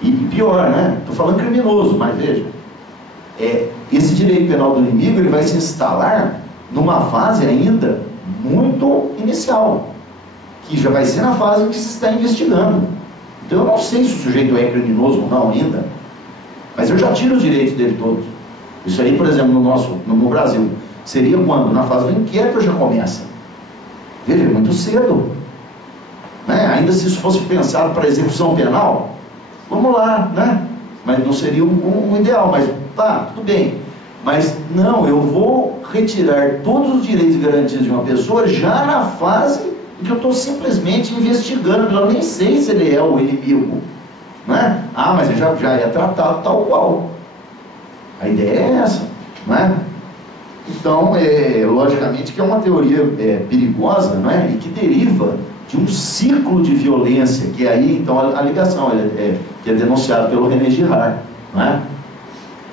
E pior, estou falando criminoso, mas veja, esse direito penal do inimigo, ele vai se instalar numa fase ainda muito inicial, que já vai ser na fase em que se está investigando. Então eu não sei se o sujeito é criminoso ou não ainda, mas eu já tiro os direitos dele todos. Isso aí, por exemplo, no Brasil, seria quando? Na fase do inquérito já começa. Veja, é muito cedo. Ainda se isso fosse pensado para execução penal, vamos lá, mas não seria um ideal, mas tá, tudo bem. Mas não, eu vou retirar todos os direitos e garantias de uma pessoa já na fase em que eu estou simplesmente investigando, eu nem sei se ele é o inimigo. Ah, mas ele já é tratado tal qual. A ideia é essa, Então, logicamente que é uma teoria perigosa, e que deriva de um ciclo de violência, que é aí, então, a ligação, que é denunciada pelo René Girard,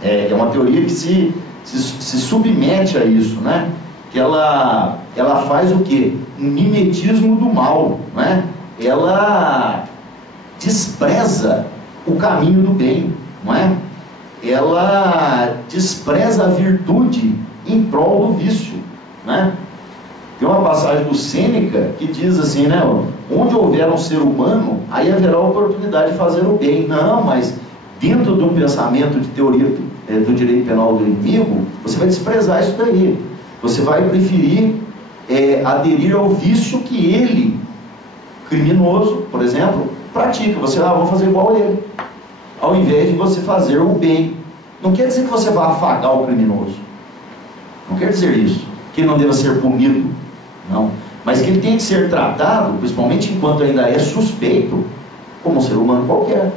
É uma teoria que se submete a isso, Que ela faz o quê? Um mimetismo do mal, Ela despreza o caminho do bem, ela despreza a virtude em prol do vício, né? Tem uma passagem do Sêneca que diz assim, né? Onde houver um ser humano, aí haverá oportunidade de fazer o bem. Não, mas dentro de um pensamento de teoria do direito penal do inimigo, você vai desprezar isso daí. Você vai preferir aderir ao vício que ele, criminoso, por exemplo, pratica. Você, vou fazer igual a ele, ao invés de você fazer o bem. Não quer dizer que você vai afagar o criminoso, não quer dizer isso, que ele não deva ser punido, não, mas que ele tem que ser tratado, principalmente enquanto ainda é suspeito, como um ser humano qualquer,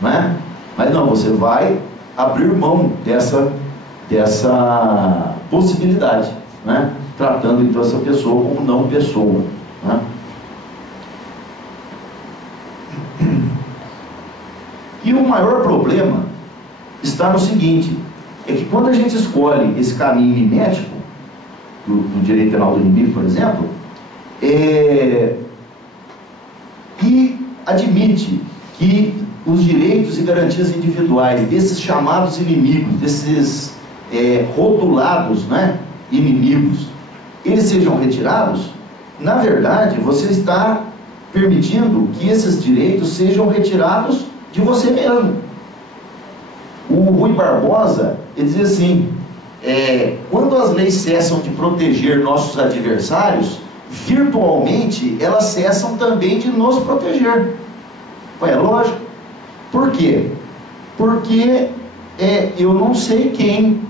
não é? Mas não, você vai abrir mão dessa possibilidade, né? Tratando então essa pessoa como não pessoa, né? E o maior problema está no seguinte, é que quando a gente escolhe esse caminho mimético do direito penal do inimigo, por exemplo, e admite que os direitos e garantias individuais desses chamados inimigos, desses rotulados, né, inimigos, eles sejam retirados, na verdade, você está permitindo que esses direitos sejam retirados de você mesmo. O Rui Barbosa, ele diz assim, quando as leis cessam de proteger nossos adversários, virtualmente elas cessam também de nos proteger. É lógico. Por quê? Porque eu não sei quem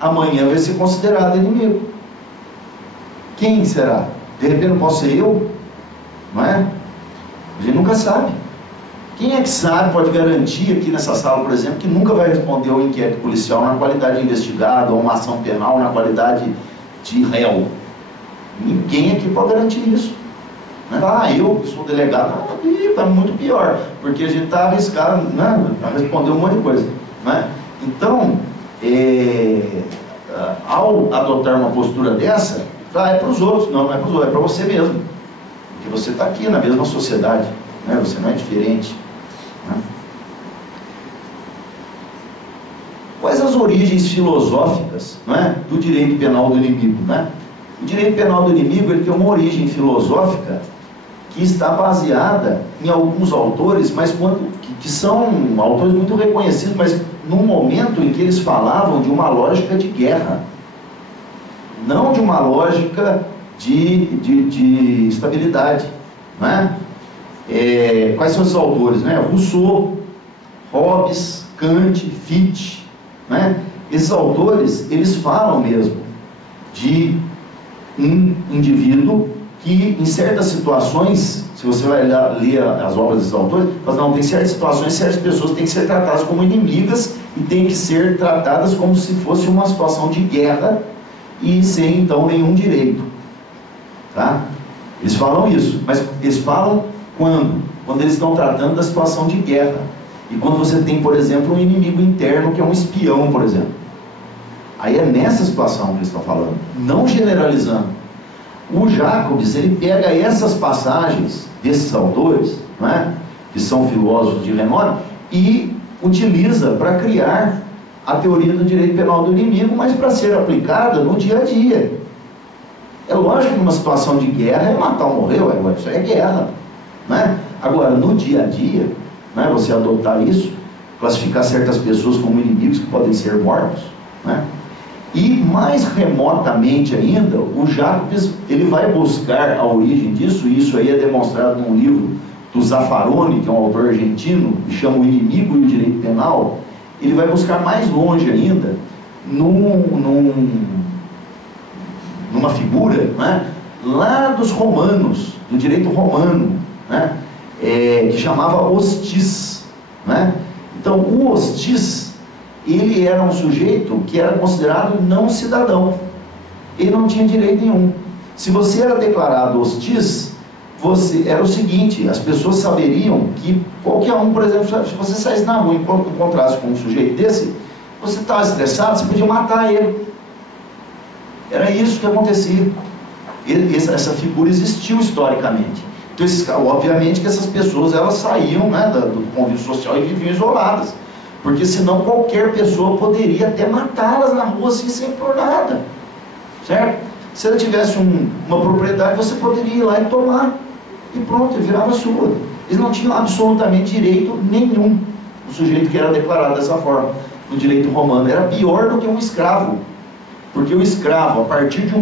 amanhã vai ser considerado inimigo. Quem será? De repente não posso ser eu? Não é? A gente nunca sabe. Quem é que sabe, pode garantir aqui nessa sala, por exemplo, que nunca vai responder ao inquérito policial na qualidade de investigado, ou uma ação penal na qualidade de réu? Ninguém aqui pode garantir isso. Eu que sou delegado, está muito pior, porque a gente está arriscado, né, a responder um monte de coisa, né? Então, ao adotar uma postura dessa, é para os outros. Não é para os outros, é para você mesmo, porque você está aqui na mesma sociedade, né? Você não é diferente, né? Quais as origens filosóficas, né, do direito penal do inimigo, né? O direito penal do inimigo, ele tem uma origem filosófica que está baseada em alguns autores, mas que são autores muito reconhecidos, mas num momento em que eles falavam de uma lógica de guerra, não de uma lógica de estabilidade, né? Quais são esses autores, né? Rousseau, Hobbes, Kant, Fichte, né? Esses autores, eles falam mesmo de um indivíduo que em certas situações, se você vai ler as obras desses autores, mas não, tem certas situações, certas pessoas têm que ser tratadas como inimigas e têm que ser tratadas como se fosse uma situação de guerra e sem então nenhum direito, tá? Eles falam isso, mas eles falam quando eles estão tratando da situação de guerra, e quando você tem, por exemplo, um inimigo interno que é um espião, por exemplo, aí é nessa situação que eles estão falando, não generalizando. O Jacobs, ele pega essas passagens desses autores, né, que são filósofos de renome, e utiliza para criar a teoria do direito penal do inimigo, mas para ser aplicada no dia a dia. É lógico que numa situação de guerra é matar ou morrer, isso aí é guerra, né? Agora, no dia a dia, né, você adotar isso, classificar certas pessoas como inimigos que podem ser mortos, né? E mais remotamente ainda, o Jacobs, ele vai buscar a origem disso, e isso aí é demonstrado num livro do Zaffaroni, que é um autor argentino, que chama O Inimigo e o Direito Penal. Ele vai buscar mais longe ainda, numa figura, né, lá dos romanos, do direito romano, né, que chamava hostis, né? Então, o hostis, ele era um sujeito que era considerado não cidadão, ele não tinha direito nenhum. Se você era declarado hostis, era o seguinte, as pessoas saberiam que qualquer um, por exemplo, se você saísse na rua e encontrasse com um sujeito desse, você estava estressado, você podia matar ele. Era isso que acontecia. Essa figura existiu historicamente. Então, obviamente que essas pessoas, elas saíam, né, do convívio social e viviam isoladas, porque senão qualquer pessoa poderia até matá-las na rua assim, sem por nada, certo? Se ela tivesse uma propriedade, você poderia ir lá e tomar, e pronto, virava sua. Eles não tinham absolutamente direito nenhum, o sujeito que era declarado dessa forma, no direito romano. Era pior do que um escravo, porque o escravo, a partir de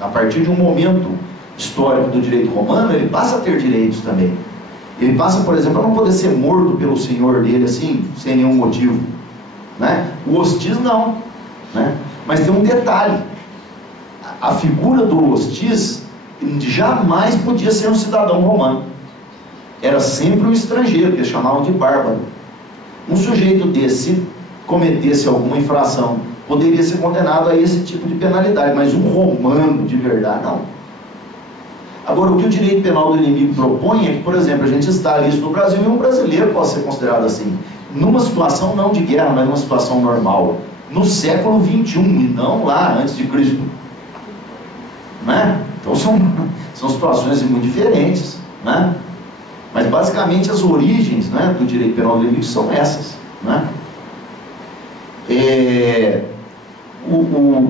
a partir de um momento histórico do direito romano, ele passa a ter direitos também. Ele passa, por exemplo, a não poder ser morto pelo senhor dele assim, sem nenhum motivo, né? O hostiz não, né? Mas tem um detalhe: a figura do hostiz jamais podia ser um cidadão romano, era sempre um estrangeiro, que eles chamavam de bárbaro. Um sujeito desse, se cometesse alguma infração, poderia ser condenado a esse tipo de penalidade, mas um romano de verdade, não. Agora, o que o direito penal do inimigo propõe é que, por exemplo, a gente está isso no Brasil e um brasileiro pode ser considerado assim, numa situação não de guerra, mas numa situação normal, no século XXI, e não lá antes de Cristo, né? Então são situações muito diferentes, né? Mas basicamente as origens, né, do direito penal do inimigo são essas, né?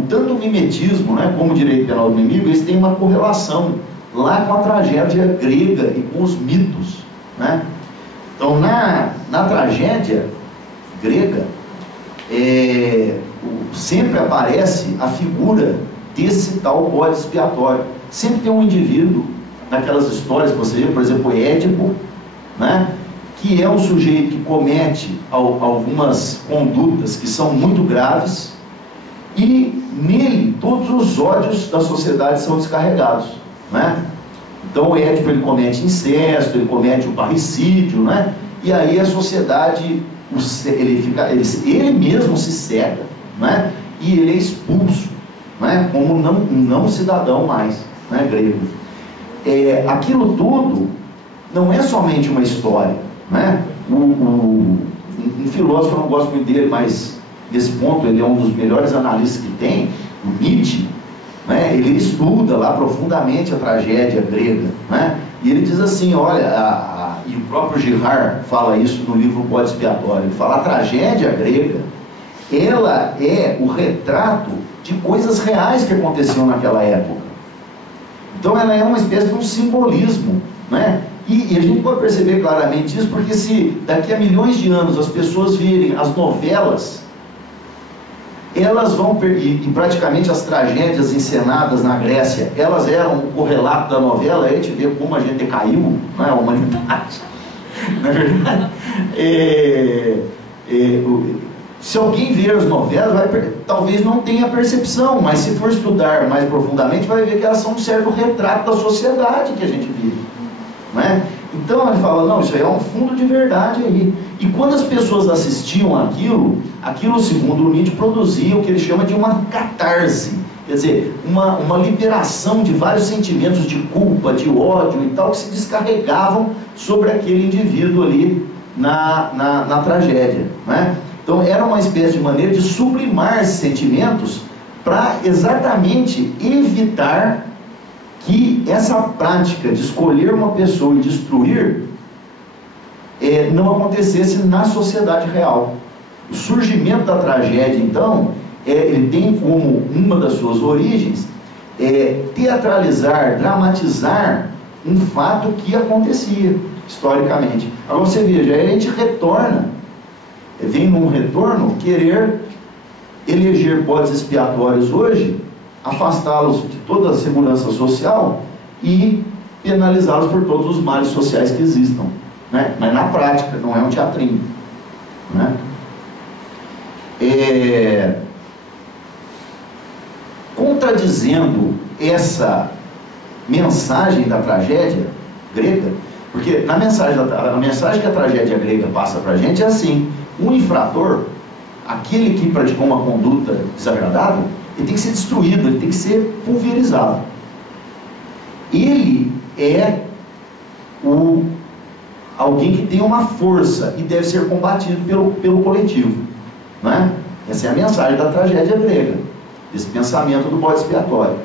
Tanto o mimetismo, né, como o direito penal do inimigo, eles têm uma correlação lá com a tragédia grega e com os mitos, né? Então na tragédia grega sempre aparece a figura desse tal bode expiatório. Sempre tem um indivíduo naquelas histórias que você vê, por exemplo, Édipo, né, que é um sujeito que comete algumas condutas que são muito graves, e nele todos os ódios da sociedade são descarregados, né? Então o Édipo, ele comete incesto, ele comete o parricídio, né? E aí a sociedade, ele mesmo se cega, né? E ele é expulso, né? Como não cidadão mais, né, grego. Aquilo tudo não é somente uma história, né? Um filósofo, eu não gosto muito dele, mas nesse ponto ele é um dos melhores analistas que tem, o Nietzsche, né? Ele estuda lá profundamente a tragédia grega, né? E ele diz assim, olha, e o próprio Girard fala isso no livro Bode Expiatório, ele fala: a tragédia grega, ela é o retrato de coisas reais que aconteciam naquela época. Então ela é uma espécie de um simbolismo, né? E a gente pode perceber claramente isso, porque se daqui a milhões de anos as pessoas virem as novelas, elas vão, e praticamente as tragédias encenadas na Grécia, elas eram o correlato da novela. Aí a gente vê como a gente decaiu, não é, a humanidade, não é verdade? Se alguém ver as novelas, talvez não tenha percepção, mas se for estudar mais profundamente, vai ver que elas são um certo retrato da sociedade que a gente vive, né? Então ele fala, não, isso aí é um fundo de verdade aí. E quando as pessoas assistiam aquilo segundo o Nietzsche produzia o que ele chama de uma catarse, quer dizer, uma liberação de vários sentimentos de culpa, de ódio e tal, que se descarregavam sobre aquele indivíduo ali na tragédia, né? Então era uma espécie de maneira de sublimar esses sentimentos para exatamente evitar que essa prática de escolher uma pessoa e destruir não acontecesse na sociedade real. O surgimento da tragédia, então, ele tem como uma das suas origens teatralizar, dramatizar um fato que acontecia historicamente. Agora você veja, aí a gente retorna, vem num retorno querer eleger bodes expiatórios hoje, afastá-los de toda a segurança social e penalizá-los por todos os males sociais que existam, né? Mas na prática, não é um teatrinho, né? Contradizendo essa mensagem da tragédia grega, porque a mensagem que a tragédia grega passa para a gente é assim: um infrator, aquele que praticou uma conduta desagradável, ele tem que ser destruído, ele tem que ser pulverizado. Ele é alguém que tem uma força e deve ser combatido pelo coletivo, né? Essa é a mensagem da tragédia grega, desse pensamento do bode expiatório.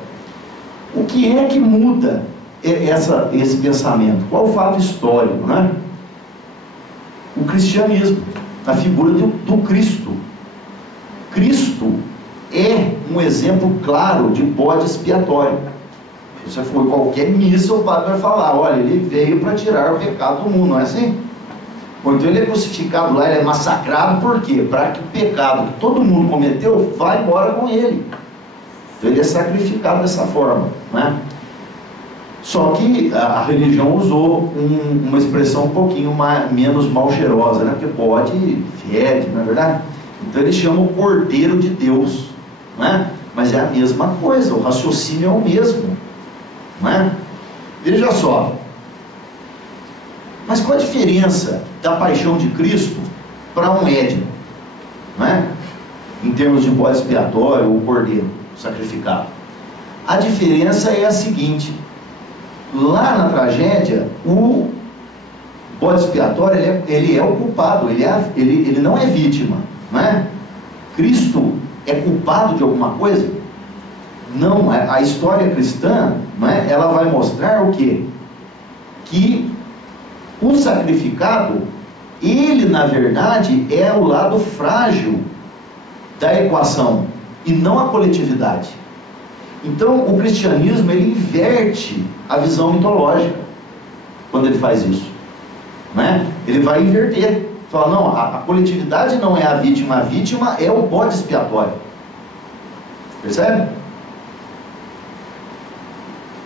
O que é que muda esse pensamento? Qual o fato histórico, né? O cristianismo. na figura do Cristo. Cristo é um exemplo claro de bode expiatório. Se você for em qualquer missa, o padre vai falar, olha, ele veio para tirar o pecado do mundo, não é assim? Ou então ele é crucificado lá, ele é massacrado, por quê? Para que o pecado que todo mundo cometeu vá embora com ele. Então ele é sacrificado dessa forma, né? Só que a religião usou uma expressão um pouquinho menos mal cheirosa, né? Porque bode fede, não é verdade? Então ele chama o Cordeiro de Deus, né? Mas é a mesma coisa, o raciocínio é o mesmo, né? Veja só, mas qual a diferença da paixão de Cristo para um médico, né? Em termos de bode expiatório ou cordeiro sacrificado? A diferença é a seguinte: lá na tragédia, o bode expiatório ele é o culpado, ele não é vítima, né? Cristo é culpado de alguma coisa? Não, a história cristã, né, ela vai mostrar o quê? Que o sacrificado, ele na verdade é o lado frágil da equação e não a coletividade. Então o cristianismo ele inverte a visão mitológica quando ele faz isso, né? Ele vai inverter, fala, não, a coletividade não é a vítima é o bode expiatório. Percebe?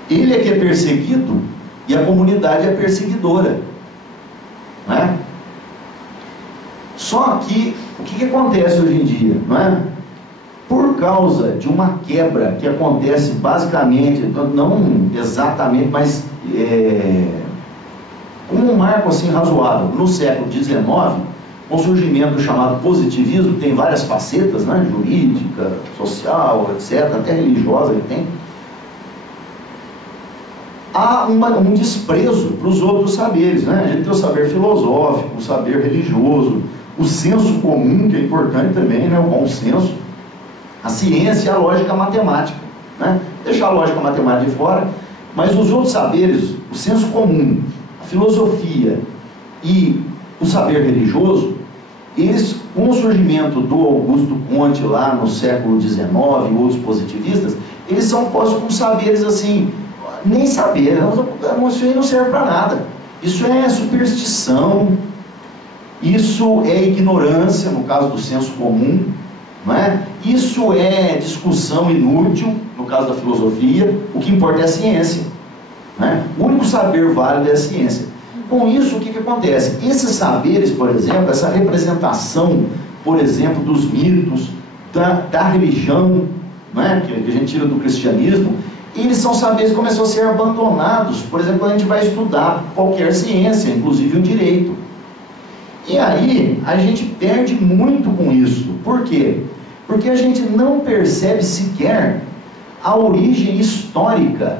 Ele é que é perseguido e a comunidade é perseguidora, né? Só que o que acontece hoje em dia, não é? Por causa de uma quebra que acontece basicamente, não exatamente, mas como um marco assim razoável, no século XIX, com o surgimento do chamado positivismo, que tem várias facetas, né? Jurídica, social, etc., até religiosa ele tem. Há um desprezo para os outros saberes, né? A gente tem o saber filosófico, o saber religioso, o senso comum, que é importante também, né? O bom senso, a ciência e a lógica matemática, né? Deixar a lógica matemática de fora, mas os outros saberes, o senso comum, a filosofia e o saber religioso, eles, com o surgimento do Augusto Comte lá no século XIX e outros positivistas, eles são postos como saberes assim, nem saber, isso aí não serve para nada, isso é superstição, isso é ignorância, no caso do senso comum, não é? Isso é discussão inútil, no caso da filosofia, o que importa é a ciência, né? O único saber válido é a ciência. Com isso, o que acontece? Esses saberes, por exemplo, essa representação, por exemplo, dos mitos, da religião, né? Que a gente tira do cristianismo, eles são saberes que começam a ser abandonados, por exemplo, quando a gente vai estudar qualquer ciência, inclusive o direito. E aí, a gente perde muito com isso. Por quê? Porque a gente não percebe sequer a origem histórica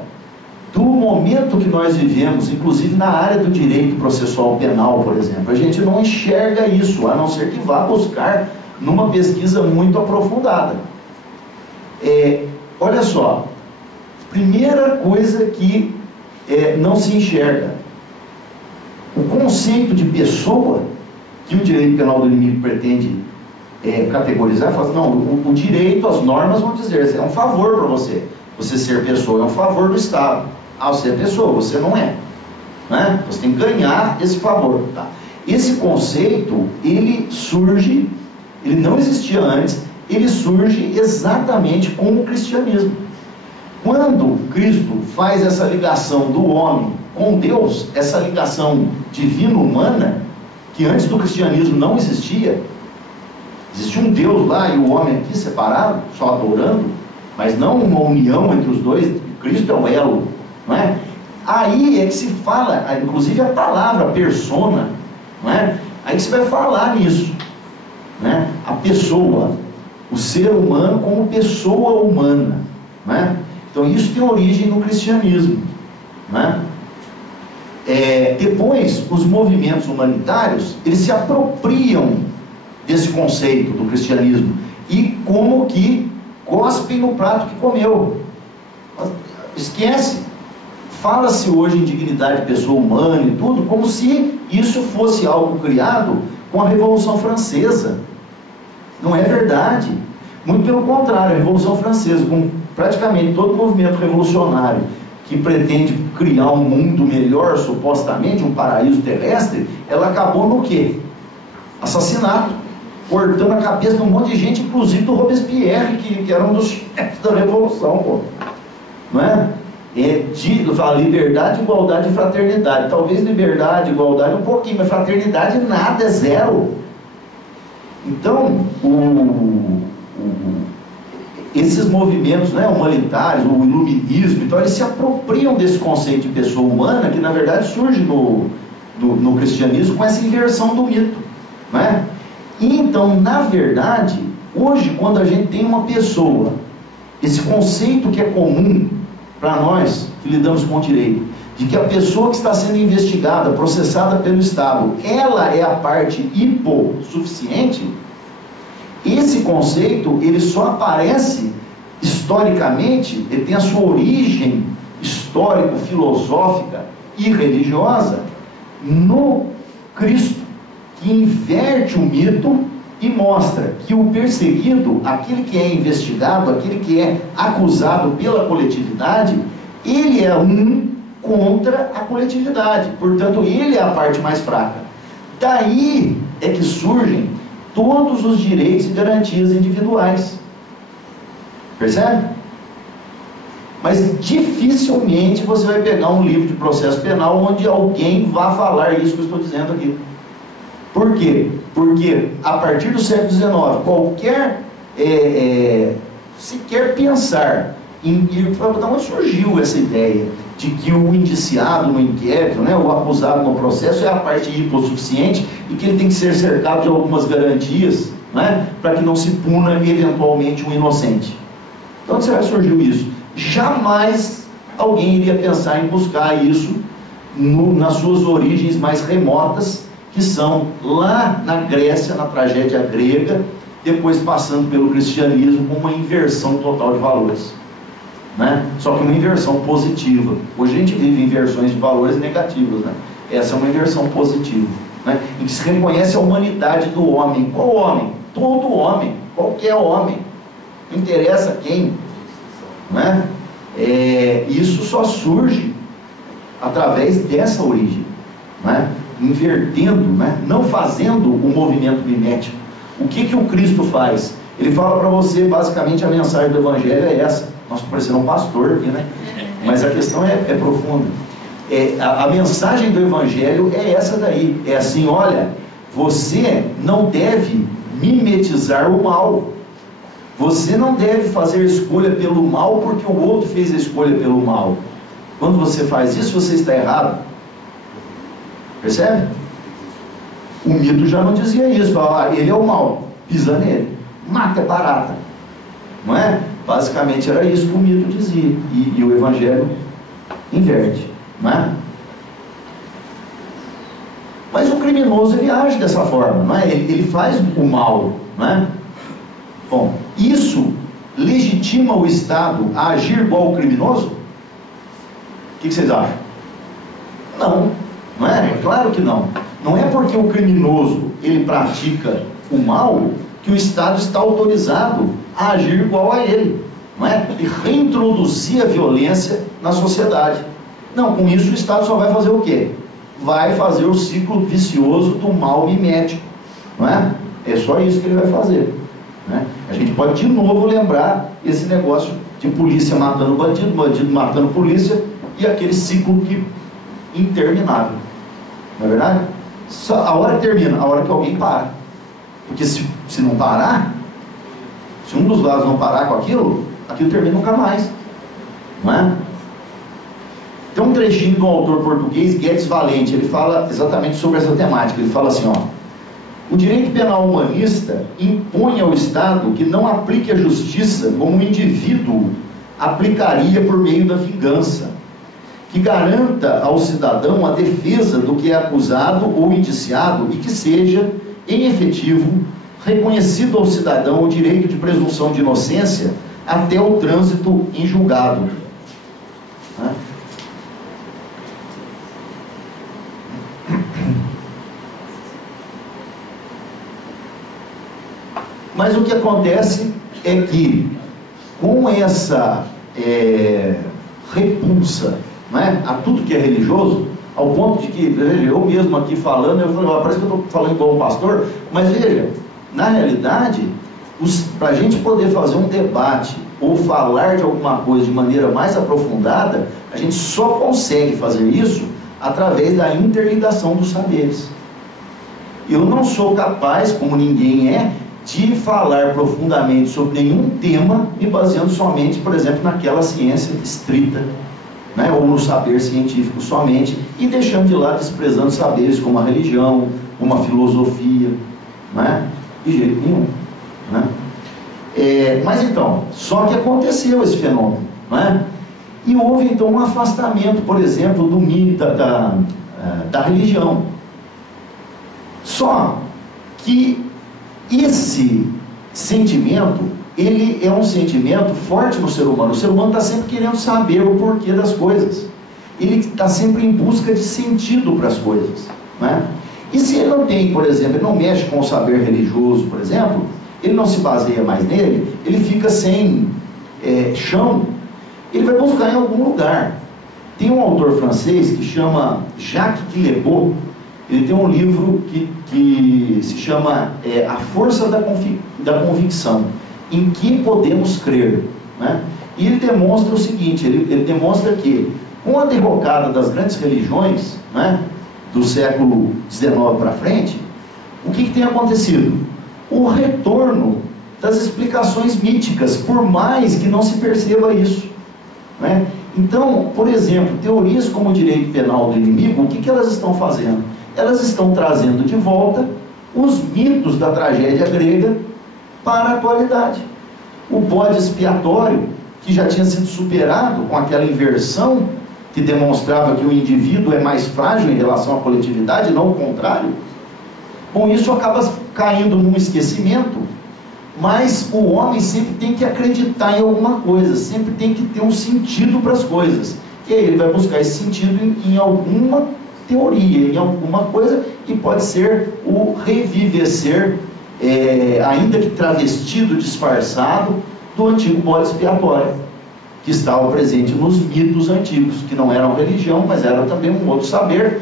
do momento que nós vivemos, inclusive na área do direito processual penal, por exemplo. A gente não enxerga isso, a não ser que vá buscar numa pesquisa muito aprofundada. Olha só, primeira coisa que não se enxerga, o conceito de pessoa que o direito penal do inimigo pretende categorizar, fala assim, não, o direito, as normas vão dizer, é um favor para você ser pessoa, é um favor do Estado. Ah, você é pessoa, você não é, né? Você tem que ganhar esse favor, tá? Esse conceito, ele surge, ele não existia antes, ele surge exatamente com o cristianismo. Quando Cristo faz essa ligação do homem com Deus, essa ligação divino-humana, que antes do cristianismo não existia, existia um Deus lá e o homem aqui separado, só adorando, mas não uma união entre os dois. Cristo é o elo, não é? Aí é que se fala, inclusive a palavra persona, não é? Aí que você vai falar nisso, né? A pessoa, o ser humano como pessoa humana, não é? Então isso tem origem no cristianismo, né? Depois, os movimentos humanitários, eles se apropriam desse conceito do cristianismo e como que cospem no prato que comeu. Esquece. Fala-se hoje em dignidade de pessoa humana e tudo, como se isso fosse algo criado com a Revolução Francesa. Não é verdade. Muito pelo contrário, a Revolução Francesa, com praticamente todo o movimento revolucionário que pretende criar um mundo melhor, supostamente, um paraíso terrestre, ela acabou no quê? Assassinato, cortando a cabeça de um monte de gente, inclusive do Robespierre, que era um dos chefes da Revolução, pô. Não é? Fala liberdade, igualdade e fraternidade. Talvez liberdade, igualdade um pouquinho, mas fraternidade nada, é zero. Então, esses movimentos, né, humanitários, o iluminismo, então eles se apropriam desse conceito de pessoa humana, que na verdade surge no cristianismo com essa inversão do mito, né? E então, na verdade, hoje, quando a gente tem uma pessoa, esse conceito que é comum para nós que lidamos com o direito, de que a pessoa que está sendo investigada, processada pelo Estado, ela é a parte hipossuficiente, esse conceito, ele só aparece historicamente, ele tem a sua origem histórico-filosófica e religiosa no Cristo, que inverte o mito e mostra que o perseguido, aquele que é investigado, aquele que é acusado pela coletividade, ele é um contra a coletividade, portanto ele é a parte mais fraca. Daí é que surgem todos os direitos e garantias individuais. Percebe? Mas dificilmente você vai pegar um livro de processo penal onde alguém vá falar isso que eu estou dizendo aqui. Por quê? Porque a partir do século XIX, qualquer sequer pensar em da onde surgiu essa ideia de que o indiciado no inquérito, né, o acusado no processo é a parte hipossuficiente e que ele tem que ser cercado de algumas garantias, né, para que não se puna eventualmente um inocente. Então onde será que surgiu isso? Jamais alguém iria pensar em buscar isso nas suas origens mais remotas, que são lá na Grécia, na tragédia grega, depois passando pelo cristianismo com uma inversão total de valores, né? Só que uma inversão positiva. Hoje a gente vive inversões de valores negativas, né? Essa é uma inversão positiva, né? Em que se reconhece a humanidade do homem. Qual homem? Todo homem, qualquer homem, não interessa quem, né? Isso só surge através dessa origem, né? Invertendo, né? Não fazendo o movimento mimético. O que o Cristo faz? Ele fala para você, basicamente, a mensagem do Evangelho é essa. Nós estamos parecendo um pastor aqui, né? Mas a questão é profunda. A mensagem do Evangelho é essa daí. É assim, olha, você não deve mimetizar o mal. Você não deve fazer escolha pelo mal porque o outro fez a escolha pelo mal. Quando você faz isso, você está errado. Percebe? O mito já não dizia isso. Fala, ele é o mal, pisa nele, mata é barata. Não é? Basicamente era isso que o mito dizia. E o Evangelho inverte. Não é? Mas o criminoso, ele age dessa forma. Não é? Ele faz o mal. Não é? Bom, isso legitima o Estado a agir igual o criminoso? O que vocês acham? Não. Não é? Claro que não. Não é porque o criminoso ele pratica o mal que o Estado está autorizado a agir igual a ele, não é? E reintroduzir a violência na sociedade. Não, com isso o Estado só vai fazer o quê? Vai fazer o ciclo vicioso do mal mimético, não é? É só isso que ele vai fazer, né? A gente pode de novo lembrar esse negócio de polícia matando bandido, bandido matando polícia e aquele ciclo interminável. Não é verdade? Só a hora que termina, a hora que alguém para. Porque se não parar, se um dos lados não parar com aquilo termina nunca mais. Não é? Tem um trechinho de um autor português, Guedes Valente, ele fala exatamente sobre essa temática. Ele fala assim, ó: o direito penal humanista impõe ao Estado que não aplique a justiça como um indivíduo aplicaria por meio da vingança, que garanta ao cidadão a defesa do que é acusado ou indiciado e que seja, em efetivo, reconhecido ao cidadão o direito de presunção de inocência até o trânsito em julgado. Mas o que acontece é que, com essa repulsa, né, a tudo que é religioso, ao ponto de que, veja, eu mesmo aqui falando, eu falei, parece que eu estou falando igual um pastor, mas veja, na realidade, para a gente poder fazer um debate ou falar de alguma coisa de maneira mais aprofundada, a gente só consegue fazer isso através da interligação dos saberes. Eu não sou capaz, como ninguém é, de falar profundamente sobre nenhum tema me baseando somente, por exemplo, naquela ciência estrita, né, ou no saber científico somente, e deixando de lado, desprezando saberes como a religião, como a filosofia, né, de jeito nenhum, né? Mas então, só que aconteceu esse fenômeno, né? E houve então um afastamento, por exemplo, do mito da religião. Só que esse sentimento, ele é um sentimento forte no ser humano. O ser humano está sempre querendo saber o porquê das coisas. Ele está sempre em busca de sentido para as coisas, né? E se ele não tem, por exemplo, ele não mexe com o saber religioso, por exemplo, ele não se baseia mais nele, ele fica sem chão, ele vai buscar em algum lugar. Tem um autor francês que chama Jacques Guillebeau. Ele tem um livro que se chama A Força da Convicção, em que podemos crer, né? E ele demonstra o seguinte, ele demonstra que, com a derrocada das grandes religiões, né, do século XIX para frente, o que tem acontecido? O retorno das explicações míticas, por mais que não se perceba isso, né? Então, por exemplo, teorias como o direito penal do inimigo, o que elas estão fazendo? Elas estão trazendo de volta os mitos da tragédia grega para a atualidade. O bode expiatório, que já tinha sido superado com aquela inversão que demonstrava que o indivíduo é mais frágil em relação à coletividade, não o contrário. Bom, isso acaba caindo num esquecimento, mas o homem sempre tem que acreditar em alguma coisa, sempre tem que ter um sentido para as coisas. E aí ele vai buscar esse sentido em alguma teoria, em alguma coisa que pode ser o revivecer, ainda que travestido, disfarçado, do antigo bode expiatório, que estava presente nos mitos antigos, que não eram religião, mas era também um outro saber,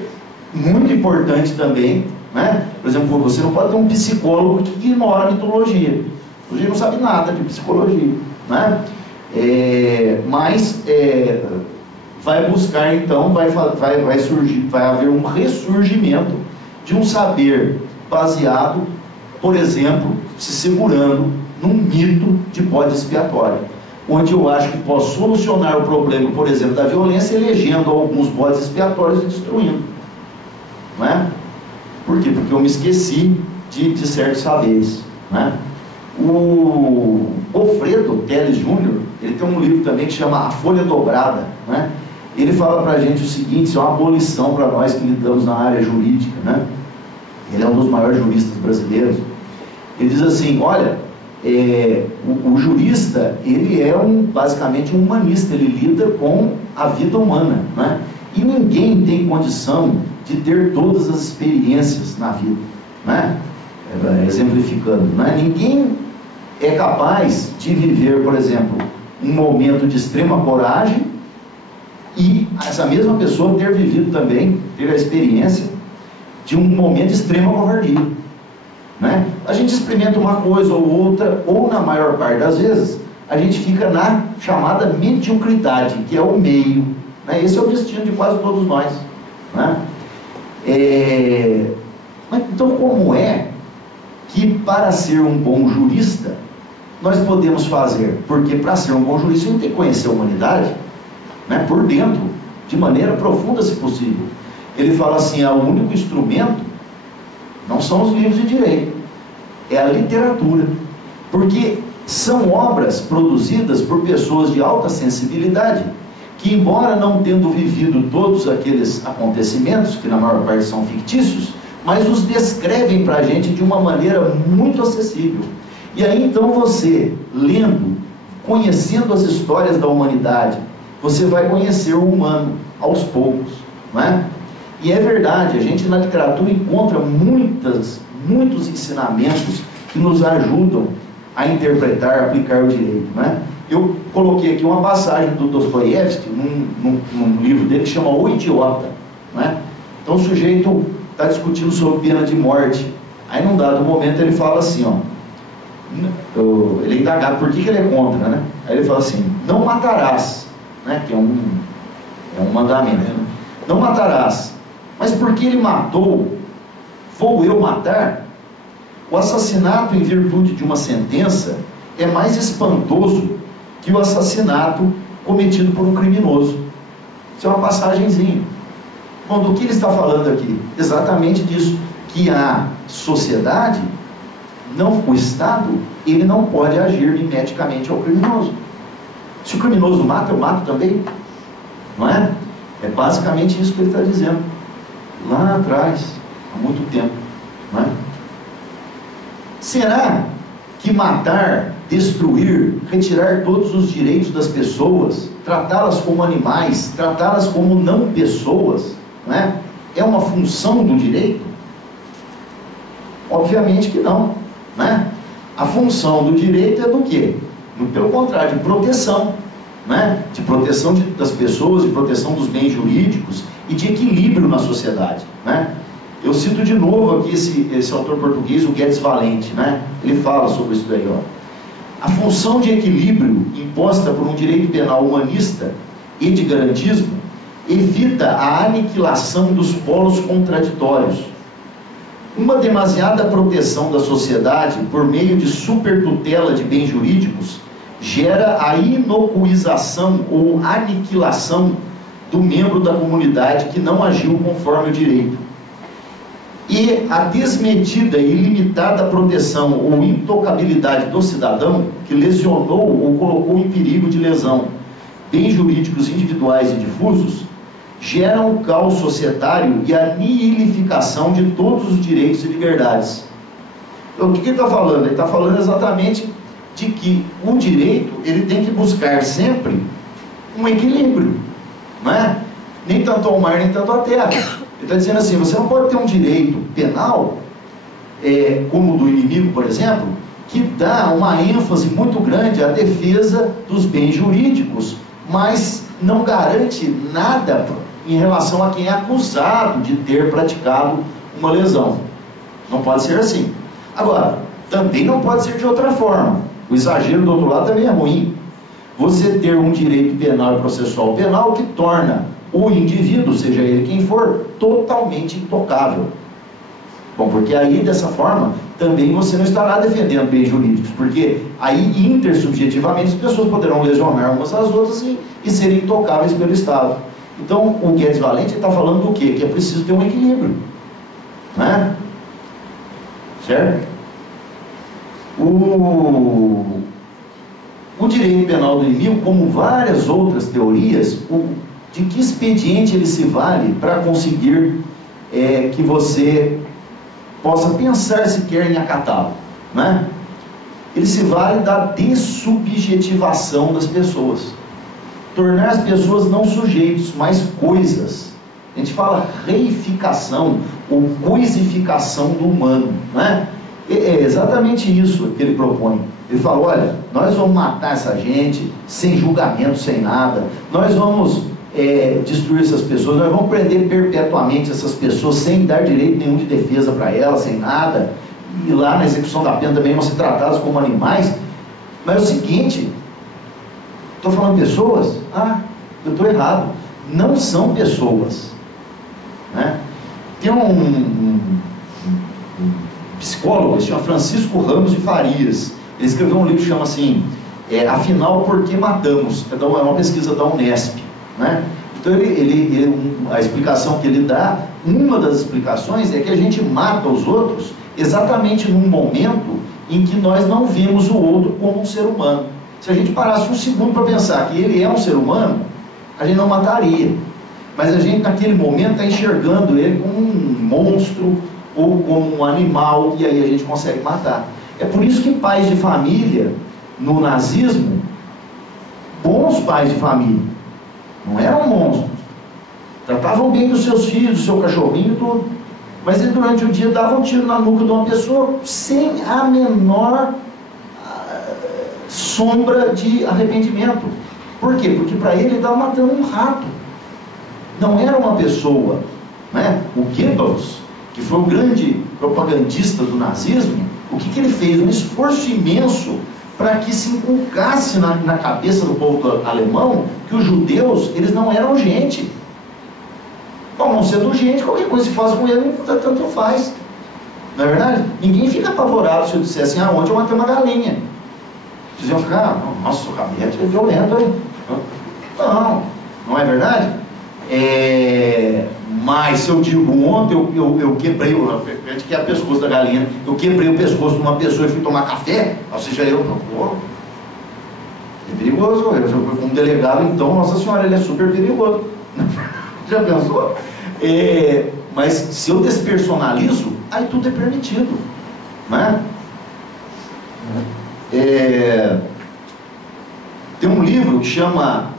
muito importante também, né? Por exemplo, você não pode ter um psicólogo que ignora a mitologia. A mitologia não sabe nada de psicologia, né? Mas vai buscar então, vai surgir, vai haver um ressurgimento de um saber baseado, por exemplo, se segurando num mito de bode expiatório, onde eu acho que posso solucionar o problema, por exemplo, da violência, elegendo alguns bodes expiatórios e destruindo, não é? Por quê? Porque eu me esqueci de certos saberes, né? O Alfredo Teles Júnior, ele tem um livro também que chama A Folha Dobrada, né? Ele fala para a gente o seguinte, isso é uma abolição para nós que lidamos na área jurídica, né? Ele é um dos maiores juristas brasileiros. Ele diz assim, olha, o jurista, ele é basicamente um humanista, ele lida com a vida humana, né? E ninguém tem condição de ter todas as experiências na vida, né? Exemplificando, né? Ninguém é capaz de viver, por exemplo, um momento de extrema coragem e essa mesma pessoa ter vivido também, ter a experiência de um momento de extrema covardia, né? A gente experimenta uma coisa ou outra, ou na maior parte das vezes, a gente fica na chamada mediocridade, que é o meio, né? Esse é o destino de quase todos nós, né? Então, como é que para ser um bom jurista nós podemos fazer? Porque para ser um bom jurista a gente tem que conhecer a humanidade, né, por dentro, de maneira profunda, se possível. Ele fala assim, o único instrumento não são os livros de direito, é a literatura, porque são obras produzidas por pessoas de alta sensibilidade, que embora não tendo vivido todos aqueles acontecimentos, que na maior parte são fictícios, mas os descrevem para a gente de uma maneira muito acessível. E aí então você, lendo, conhecendo as histórias da humanidade, você vai conhecer o humano aos poucos, não é? E é verdade, a gente na literatura encontra muitos ensinamentos que nos ajudam a interpretar, a aplicar o direito, né? Eu coloquei aqui uma passagem do Dostoiévski, num livro dele que chama O Idiota, né? Então o sujeito está discutindo sobre pena de morte. Aí num dado momento ele fala assim, ó, ele é indagado por que ele é contra, né? Aí ele fala assim, não matarás, né? Que é um mandamento, né? Não matarás, mas porque ele matou, vou eu matar? O assassinato em virtude de uma sentença é mais espantoso que o assassinato cometido por um criminoso. Isso é uma passagenzinha. Bom, do que ele está falando aqui? Exatamente disso, que a sociedade, o Estado, ele não pode agir mimeticamente ao criminoso. Se o criminoso mata, eu mato também, não é? É basicamente isso que ele está dizendo, lá atrás, há muito tempo, não é? Será que matar, destruir, retirar todos os direitos das pessoas, tratá-las como animais, tratá-las como não pessoas, né, é uma função do direito? Obviamente que não, né? A função do direito é do quê? Pelo contrário, de proteção, né? De proteção das pessoas, de proteção dos bens jurídicos e de equilíbrio na sociedade, né? Eu cito de novo aqui esse autor português, o Guedes Valente, né? Ele fala sobre isso daí, ó. A função de equilíbrio imposta por um direito penal humanista e de garantismo evita a aniquilação dos polos contraditórios. Uma demasiada proteção da sociedade por meio de supertutela de bens jurídicos gera a inocuização ou aniquilação do membro da comunidade que não agiu conforme o direito. E a desmedida e ilimitada proteção ou intocabilidade do cidadão que lesionou ou colocou em perigo de lesão bens jurídicos individuais e difusos geram o caos societário e a nihilificação de todos os direitos e liberdades. Então, o que ele está falando? Ele está falando exatamente de que o direito, ele tem que buscar sempre um equilíbrio, não é? Nem tanto ao mar, nem tanto à terra. Ele está dizendo assim, você não pode ter um direito penal, como o do inimigo, por exemplo, que dá uma ênfase muito grande à defesa dos bens jurídicos, mas não garante nada em relação a quem é acusado de ter praticado uma lesão. Não pode ser assim. Agora, também não pode ser de outra forma. O exagero do outro lado também é ruim. Você ter um direito penal e processual penal que torna o indivíduo, seja ele quem for, totalmente intocável. Bom, porque aí, dessa forma, também você não estará defendendo bens jurídicos, porque aí, intersubjetivamente, as pessoas poderão lesionar umas às outras e serem intocáveis pelo Estado. Então, o Guedes Valente está falando do quê? Que é preciso ter um equilíbrio, né? Certo? O direito penal do inimigo, como várias outras teorias, de que expediente ele se vale para conseguir que você possa pensar sequer em acatá-lo, né? Ele se vale da dessubjetivação das pessoas, tornar as pessoas não sujeitos, mas coisas. A gente fala reificação ou coisificação do humano, né? É exatamente isso que ele propõe. Ele fala, olha, nós vamos matar essa gente sem julgamento, sem nada, nós vamos destruir essas pessoas, nós vamos prender perpetuamente essas pessoas sem dar direito nenhum de defesa para elas, sem nada, e lá na execução da pena também vão ser tratados como animais. Mas é o seguinte, estou falando pessoas? Eu estou errado, não são pessoas, né? Tem um psicólogo, ele se chama Francisco Ramos de Farias, ele escreveu um livro que chama assim, Afinal, Por que Matamos? É uma pesquisa da Unesp, né? Então a explicação que ele dá, uma das explicações é que a gente mata os outros exatamente num momento em que nós não vemos o outro como um ser humano. Se a gente parasse um segundo para pensar que ele é um ser humano, a gente não mataria, mas a gente naquele momento está enxergando ele como um monstro ou como um animal, e aí a gente consegue matar. É por isso que pais de família no nazismo, bons pais de família, não eram monstros, tratavam bem dos seus filhos, do seu cachorrinho e tudo, mas eles durante o dia davam um tiro na nuca de uma pessoa sem a menor sombra de arrependimento. Por quê? Porque para ele estava matando um rato, não era uma pessoa, né? O Goebbels, que foi o grande propagandista do nazismo, o que ele fez? Um esforço imenso para que se inculcasse na cabeça do povo alemão que os judeus, eles não eram gente. Bom, não sendo gente, qualquer coisa que se faz com ele, tanto faz. Não é verdade? Ninguém fica apavorado se eu disser assim, ontem eu matei uma galinha. Vocês iam ficar, nossa, o Cabete é violento, hein? Não, não é verdade? Mas se eu digo, ontem eu quebrei, a gente quer o pescoço da galinha, eu quebrei o pescoço de uma pessoa e fui tomar café, ou seja, eu não, pô, é perigoso. Eu, como delegado, então, nossa senhora, ele é super perigoso. Já pensou? Mas se eu despersonalizo, aí tudo é permitido, né? Tem um livro que chama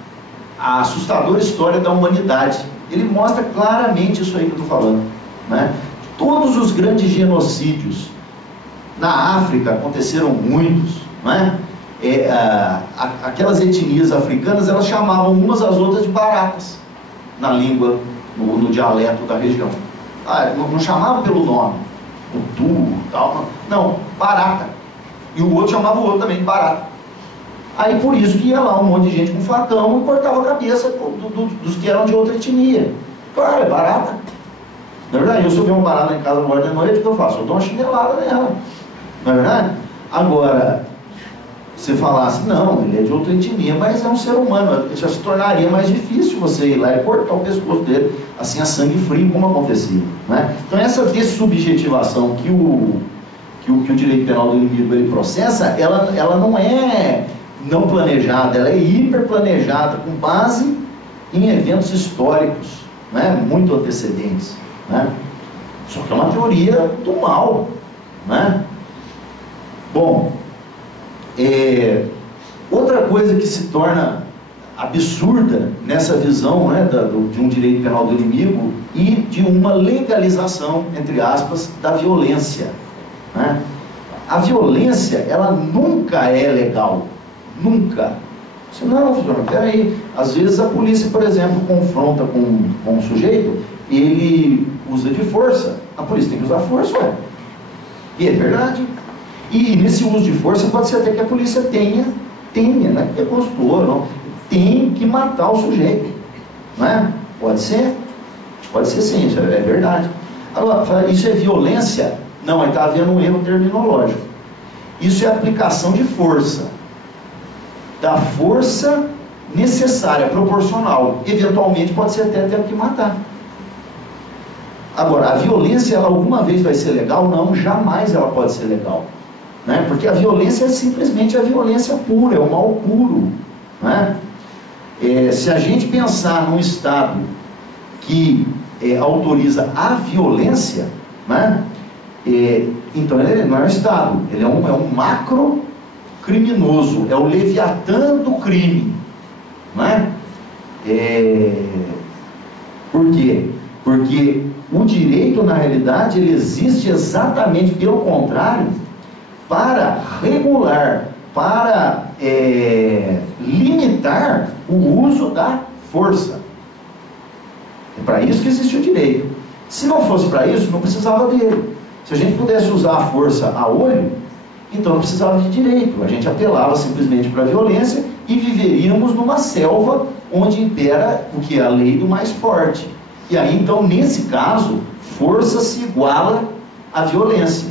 A Assustadora História da Humanidade. Ele mostra claramente isso aí que eu estou falando, né? Todos os grandes genocídios na África aconteceram muitos, né? Aquelas etnias africanas, elas chamavam umas às outras de baratas na língua, no dialeto da região. Não chamavam pelo nome, o tu, tal, não, barata. E o outro chamava o outro também de barata. Aí por isso que ia lá um monte de gente com facão e cortava a cabeça dos que eram de outra etnia. Claro, é barata. Na verdade, eu subi uma barata em casa agora de noite, o que eu faço? Eu dou uma chinelada nela. Não é verdade? Agora, você falasse, não, ele é de outra etnia, mas é um ser humano, já se tornaria mais difícil você ir lá e cortar o pescoço dele, assim, a sangue frio, como acontecia, né? Então essa dessubjetivação que o direito penal do inimigo ele processa, ela não é não planejada, ela é hiper planejada, com base em eventos históricos, né, muito antecedentes, né? Só que é uma teoria do mal, né? Bom, outra coisa que se torna absurda nessa visão, né, de um direito penal do inimigo e de uma legalização, entre aspas, da violência, né? A violência, ela nunca é legal, nunca. Você, não, filho, peraí, às vezes a polícia, por exemplo, confronta com um sujeito, ele usa de força, a polícia tem que usar força, ué. E é verdade. E nesse uso de força pode ser até que a polícia tenha, né, que é postura, não, tem que matar o sujeito, não é? Pode ser sim, isso é verdade. Agora, isso é violência? Não, aí está havendo um erro terminológico. Isso é aplicação de força, da força necessária, proporcional. Eventualmente pode ser até ter que matar. Agora, a violência, ela alguma vez vai ser legal? Não, jamais ela pode ser legal, né? Porque a violência é simplesmente a violência pura, é o mal puro, né? Se a gente pensar num Estado que autoriza a violência, né? Então ele não é um Estado, ele é um macro criminoso, é o Leviatã do crime, né? Por quê? Porque o direito, na realidade, ele existe exatamente pelo contrário, para regular, para limitar o uso da força. É para isso que existe o direito. Se não fosse para isso, não precisava dele. Se a gente pudesse usar a força a olho, então não precisava de direito. A gente apelava simplesmente para a violência e viveríamos numa selva onde impera o que é a lei do mais forte. E aí, então, nesse caso, força se iguala à violência,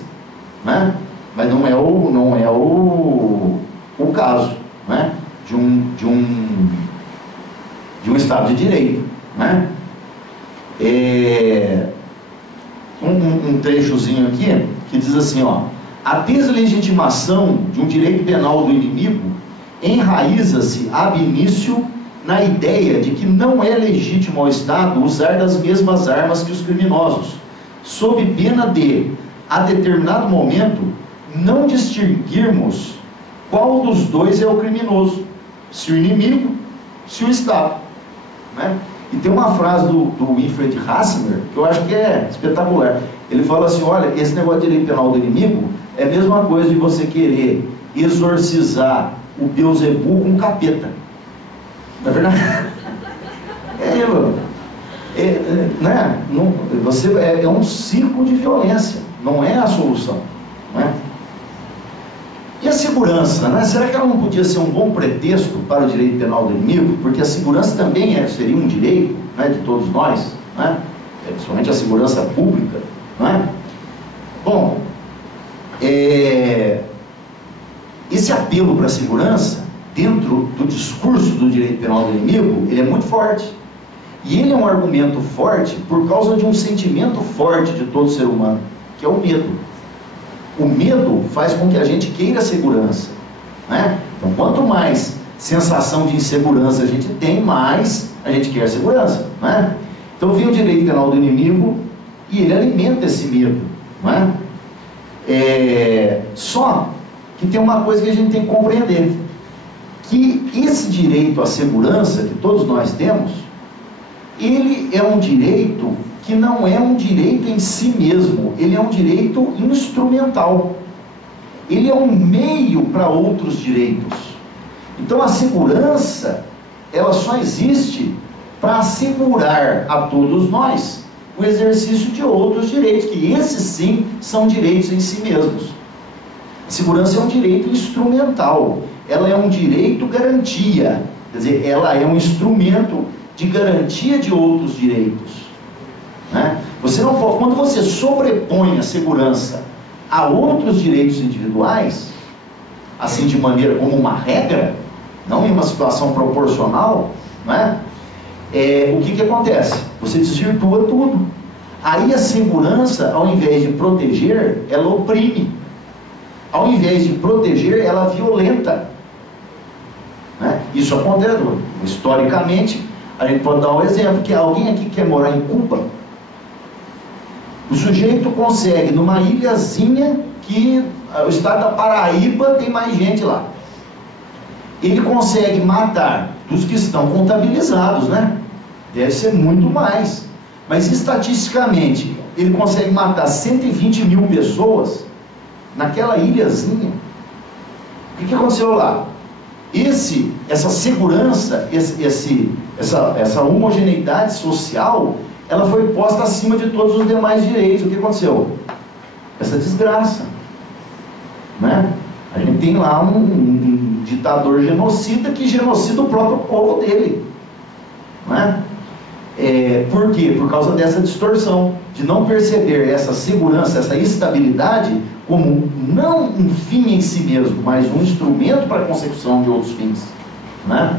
né? Mas não é o caso, né? de um Estado de Direito, né? Um trechozinho aqui que diz assim, ó: a deslegitimação de um direito penal do inimigo enraiza-se ab início na ideia de que não é legítimo ao Estado usar das mesmas armas que os criminosos, sob pena de, a determinado momento, não distinguirmos qual dos dois é o criminoso, se o inimigo, se o Estado, né? E tem uma frase do Wilfred Hassemer que eu acho que é espetacular. Ele fala assim: olha, esse negócio de direito penal do inimigo é a mesma coisa de você querer exorcizar o Beelzebub com o capeta. Não é verdade? Né? É um ciclo de violência, não é a solução. Não é? E a segurança, né? Será que ela não podia ser um bom pretexto para o direito penal do inimigo? Porque a segurança também seria um direito, né, de todos nós, né? Principalmente a segurança pública. Não é? Bom, esse apelo para a segurança, dentro do discurso do direito penal do inimigo, ele é muito forte. E ele é um argumento forte por causa de um sentimento forte de todo ser humano, que é o medo. O medo faz com que a gente queira segurança, né? Então, quanto mais sensação de insegurança a gente tem, mais a gente quer segurança, né? Então, vem o direito penal do inimigo e ele alimenta esse medo, né? Só que tem uma coisa que a gente tem que compreender, que esse direito à segurança que todos nós temos, ele é um direito que não é um direito em si mesmo, ele é um direito instrumental. Ele é um meio para outros direitos. Então a segurança, ela só existe para assegurar a todos nós o exercício de outros direitos, que esses sim são direitos em si mesmos. A segurança é um direito instrumental, ela é um direito garantia, quer dizer, ela é um instrumento de garantia de outros direitos, né? Você não pode, quando você sobrepõe a segurança a outros direitos individuais, assim de maneira como uma regra, não em uma situação proporcional, né? O que acontece? Você desvirtua tudo. Aí a segurança, ao invés de proteger, ela oprime. Ao invés de proteger, ela violenta, né? Isso acontece historicamente. A gente pode dar um exemplo, que alguém aqui quer morar em Cuba, o sujeito consegue, numa ilhazinha que o estado da Paraíba tem mais gente lá, ele consegue matar dos que estão contabilizados, né? Deve ser muito mais, mas estatisticamente ele consegue matar 120 mil pessoas naquela ilhazinha. O que aconteceu lá? Essa segurança, essa homogeneidade social, ela foi posta acima de todos os demais direitos. O que aconteceu? Essa desgraça, né? A gente tem lá um ditador genocida que genocida o próprio povo dele, né? Por quê? Por causa dessa distorção, de não perceber essa segurança, essa estabilidade como não um fim em si mesmo, mas um instrumento para a consecução de outros fins, né?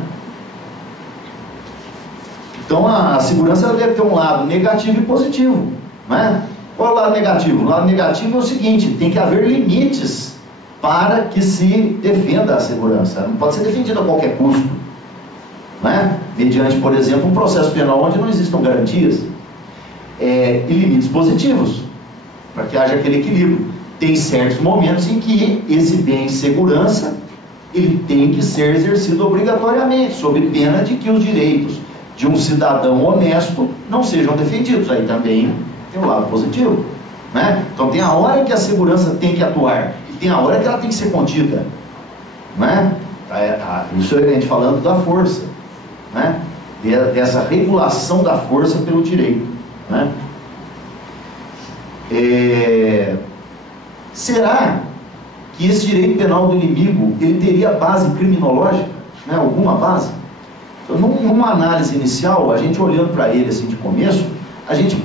Então a segurança deve ter um lado negativo e positivo, né? Qual é o lado negativo? O lado negativo é o seguinte: tem que haver limites para que se defenda a segurança. Não pode ser defendida a qualquer custo, né? Mediante, por exemplo, um processo penal onde não existam garantias, e limites positivos, para que haja aquele equilíbrio. Tem certos momentos em que esse bem de segurança ele tem que ser exercido obrigatoriamente, sob pena de que os direitos de um cidadão honesto não sejam defendidos. Aí também tem o lado positivo, né? Então tem a hora que a segurança tem que atuar e tem a hora que ela tem que ser contida, né? Isso é a gente falando da força, né? Dessa regulação da força pelo direito, né? Será que esse direito penal do inimigo ele teria base criminológica, né? Alguma base? Então, numa análise inicial, a gente olhando para ele assim de começo, a gente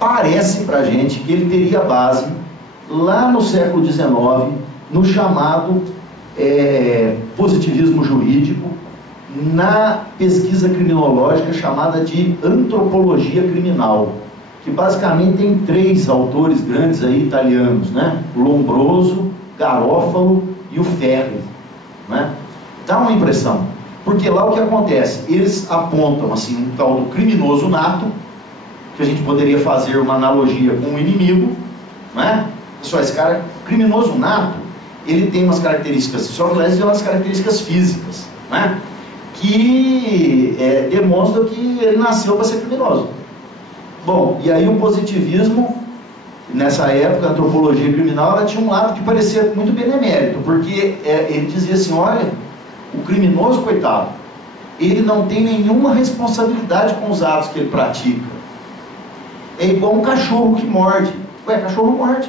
parece para a gente que ele teria base lá no século XIX, no chamado positivismo jurídico, na pesquisa criminológica chamada de antropologia criminal, que basicamente tem três autores grandes aí italianos, né? O Lombroso, Garofalo e o Ferri, né? Dá uma impressão, porque lá o que acontece? Eles apontam assim um tal do criminoso nato, que a gente poderia fazer uma analogia com o inimigo, né? Só esse cara, criminoso nato, ele tem umas características, só que tem umas características físicas, né? Que demonstram que ele nasceu para ser criminoso. Bom, e aí o positivismo, nessa época, a antropologia criminal, ela tinha um lado que parecia muito benemérito, porque ele dizia assim: olha, O criminoso, coitado, ele não tem nenhuma responsabilidade com os atos que ele pratica. É igual um cachorro que morde. Ué, cachorro morde.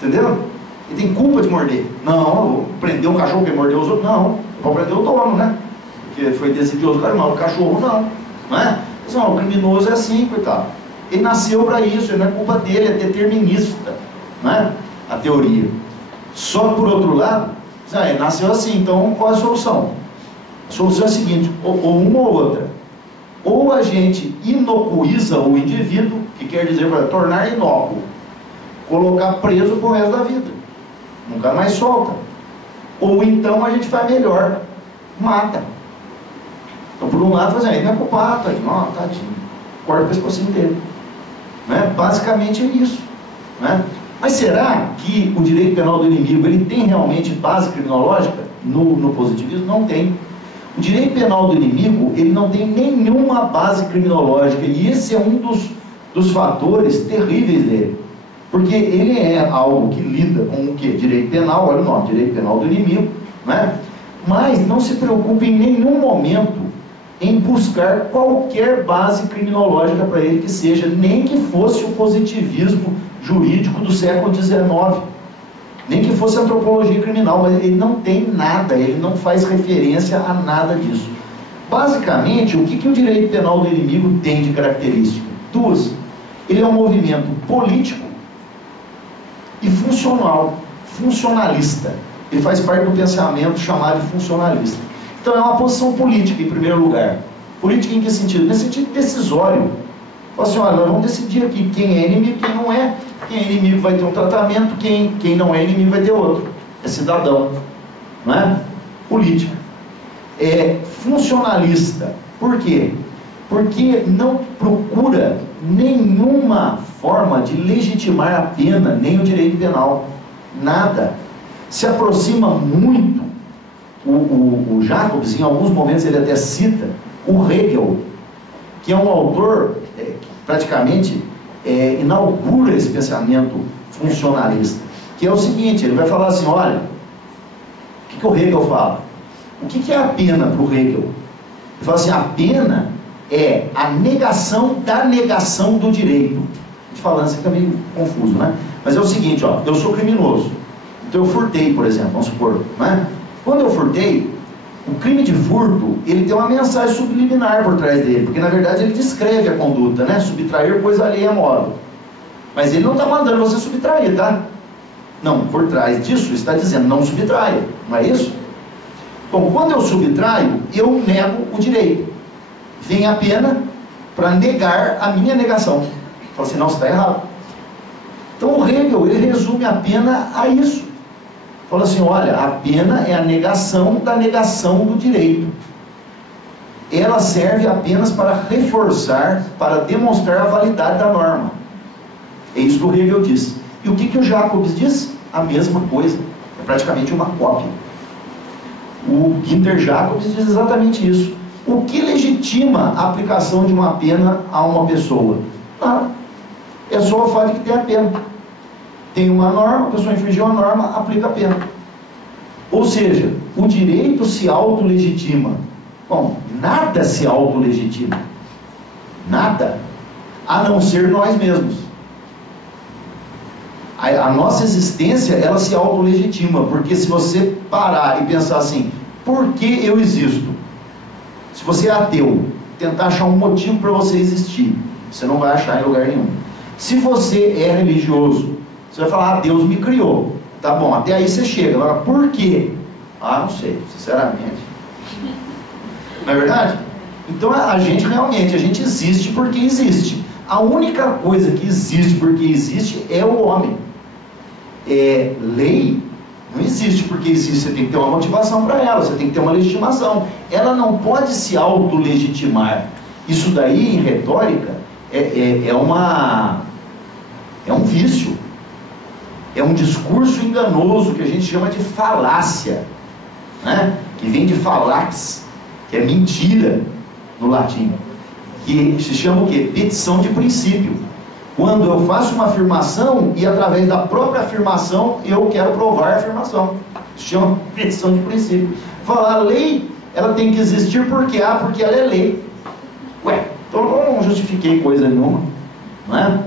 Entendeu? Ele tem culpa de morder. Não, eu vou prender um cachorro que mordeu os outros. Não, eu vou prender o dono, né? Porque foi decidioso, cara, não, o cachorro não é? Mas, não, o criminoso é assim, coitado. Ele nasceu para isso, não é culpa dele, é determinista, não é? A teoria. Só que, por outro lado, ele nasceu assim, então qual é a solução? A solução é a seguinte, ou uma ou outra. Ou a gente inocuiza o indivíduo, que quer dizer para tornar inócuo, colocar preso pro resto da vida, nunca mais solta. Ou então a gente faz melhor, mata. Então, por um lado, ele não é culpado, tadinho, corta o pescocinho dele, né? Basicamente é isso, né? Mas será que o direito penal do inimigo ele tem realmente base criminológica? No positivismo não tem. O direito penal do inimigo ele não tem nenhuma base criminológica, e esse é um dos fatores terríveis dele, porque ele é algo que lida com o que? Direito penal, olha o nome, direito penal do inimigo, né? Mas não se preocupe em nenhum momento em buscar qualquer base criminológica para ele que seja, nem que fosse o positivismo jurídico do século XIX, nem que fosse antropologia criminal, mas ele não tem nada, ele não faz referência a nada disso. Basicamente, o que o direito penal do inimigo tem de característica? Duas. Ele é um movimento político e funcional, funcionalista. Ele faz parte do pensamento chamado de funcionalista. Então é uma posição política, em primeiro lugar. Política em que sentido? Nesse sentido decisório. Fala assim, olha, nós vamos decidir aqui quem é inimigo, quem não é. Quem é inimigo vai ter um tratamento, quem não é inimigo vai ter outro. É cidadão, não é? Política. É funcionalista. Por quê? Porque não procura nenhuma forma de legitimar a pena, nem o direito penal. Nada. Se aproxima muito. O Jacobs, em alguns momentos, ele até cita o Hegel, que é um autor que praticamente inaugura esse pensamento funcionalista, que é o seguinte, ele vai falar assim, olha, o que o Hegel fala? O que é a pena para o Hegel? Ele fala assim, a pena é a negação da negação do direito. A gente falando assim fica meio confuso, né? Mas é o seguinte, ó, eu sou criminoso, então eu furtei, por exemplo, vamos supor, né? Quando eu furtei, o crime de furto, ele tem uma mensagem subliminar por trás dele, porque na verdade ele descreve a conduta, né? Subtrair coisa alheia a modo. Mas ele não está mandando você subtrair, tá? Não, por trás disso está dizendo, não subtraia, não é isso? Bom, quando eu subtraio, eu nego o direito. Vem a pena para negar a minha negação. Fala assim, não, você está errado. Então o Hegel, ele resume a pena a isso. Fala assim, olha, a pena é a negação da negação do direito. Ela serve apenas para reforçar, para demonstrar a validade da norma. É isso que o Hegel diz. E o que o Jacobs diz? A mesma coisa. É praticamente uma cópia. O Günther Jacobs diz exatamente isso. O que legitima a aplicação de uma pena a uma pessoa? Nada. É só o fato de que tem a pena. Tem uma norma, a pessoa infringiu a norma, aplica a pena. Ou seja, o direito se autolegitima. Bom, nada se autolegitima. Nada. A não ser nós mesmos. A nossa existência, ela se autolegitima. Porque se você parar e pensar assim, por que eu existo? Se você é ateu, tentar achar um motivo para você existir, você não vai achar em lugar nenhum. Se você é religioso, você vai falar, Deus me criou. Tá bom, até aí você chega. Agora, por quê? Não sei, sinceramente. Não é verdade? Então a gente realmente, a gente existe porque existe. A única coisa que existe porque existe é o homem. Lei não existe porque existe, você tem que ter uma motivação para ela, você tem que ter uma legitimação. Ela não pode se autolegitimar. Isso daí, em retórica, é um vício. É um discurso enganoso que a gente chama de falácia, né? Que vem de falax, que é mentira no latim, que se chama o quê? Petição de princípio. Quando eu faço uma afirmação e através da própria afirmação eu quero provar a afirmação. Isso chama petição de princípio. Falar a lei, ela tem que existir porque porque ela é lei. Ué, então eu não justifiquei coisa nenhuma, não é?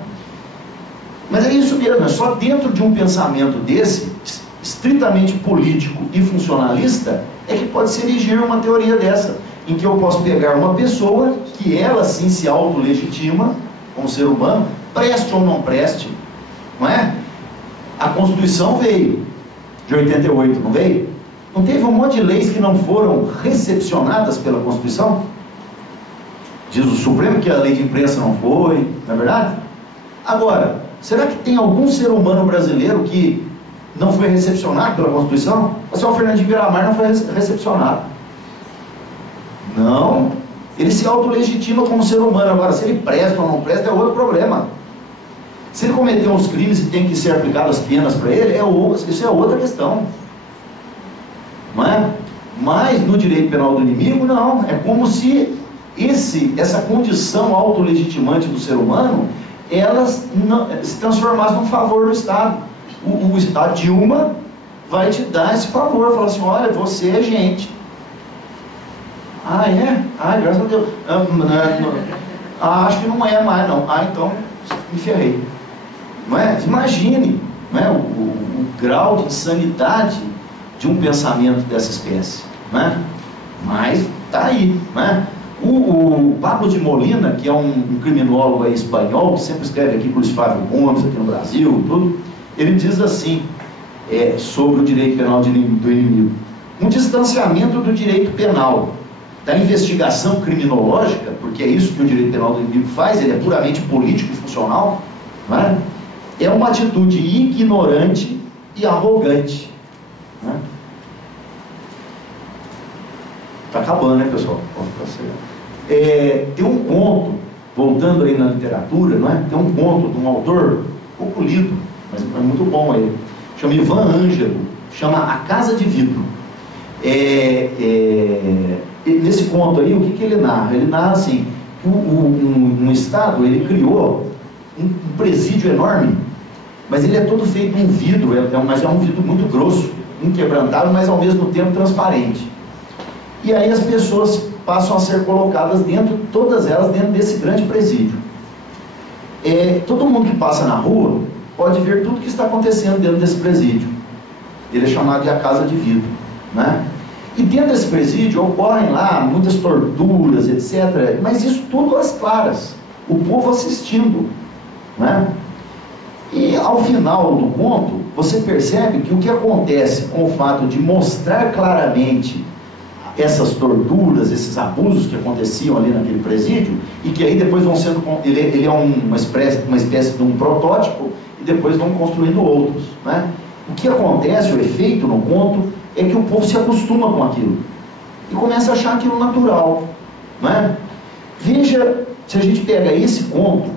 Mas é isso mesmo, é só dentro de um pensamento desse, estritamente político e funcionalista, é que pode se erigir uma teoria dessa, em que eu posso pegar uma pessoa que ela sim se autolegitima como ser humano, preste ou não preste, não é? A Constituição veio de 88, não veio? Não teve um monte de leis que não foram recepcionadas pela Constituição? Diz o Supremo que a lei de imprensa não foi, não é verdade? Agora, será que tem algum ser humano brasileiro que não foi recepcionado pela Constituição? O senhor Fernandinho Beiramar não foi recepcionado. Não. Ele se autolegitima como ser humano. Agora, se ele presta ou não presta é outro problema. Se ele cometeu uns crimes e tem que ser aplicadas penas para ele, isso é outra questão. Não é? Mas no direito penal do inimigo, não. É como se essa condição autolegitimante do ser humano, ela se transformasse num favor do Estado. O Estado, Dilma, vai te dar esse favor. Fala assim, olha, você é gente. Ah, é? Ah, graças a Deus. Acho que não é mais, não. Ah, então, me ferrei. Não é? Imagine, não é? O grau de insanidade de um pensamento dessa espécie, não é? Mas está aí, não é? O Pablo de Molina, que é um criminólogo aí espanhol, que sempre escreve aqui para o Luiz Flávio Gomes, aqui no Brasil, tudo, ele diz assim, sobre o direito penal do inimigo: um distanciamento do direito penal da investigação criminológica, porque é isso que o direito penal do inimigo faz, ele é puramente político e funcional, não é? É uma atitude ignorante e arrogante. Está acabando, né, pessoal? Tem um conto, voltando aí na literatura, não é? Tem um conto de um autor pouco lido, mas é muito bom ele, chama Ivan Ângelo, chama A Casa de Vidro. Nesse conto aí, o que ele narra? Ele narra assim, que um estado, ele criou um presídio enorme, mas ele é todo feito em vidro, mas é um vidro muito grosso, inquebrantável, mas ao mesmo tempo transparente. E aí as pessoas passam a ser colocadas todas elas dentro desse grande presídio. Todo mundo que passa na rua pode ver tudo que está acontecendo dentro desse presídio. Ele é chamado de A Casa de Vidro, né? E dentro desse presídio ocorrem lá muitas torturas, etc. Mas isso tudo às claras, o povo assistindo, né? E ao final do conto, você percebe que o que acontece com o fato de mostrar claramente essas torturas, esses abusos que aconteciam ali naquele presídio, e que aí depois vão sendo, ele é uma espécie de um protótipo, e depois vão construindo outros, né? O que acontece, o efeito no conto, é que o povo se acostuma com aquilo, e começa a achar aquilo natural, né? Veja, se a gente pega esse conto,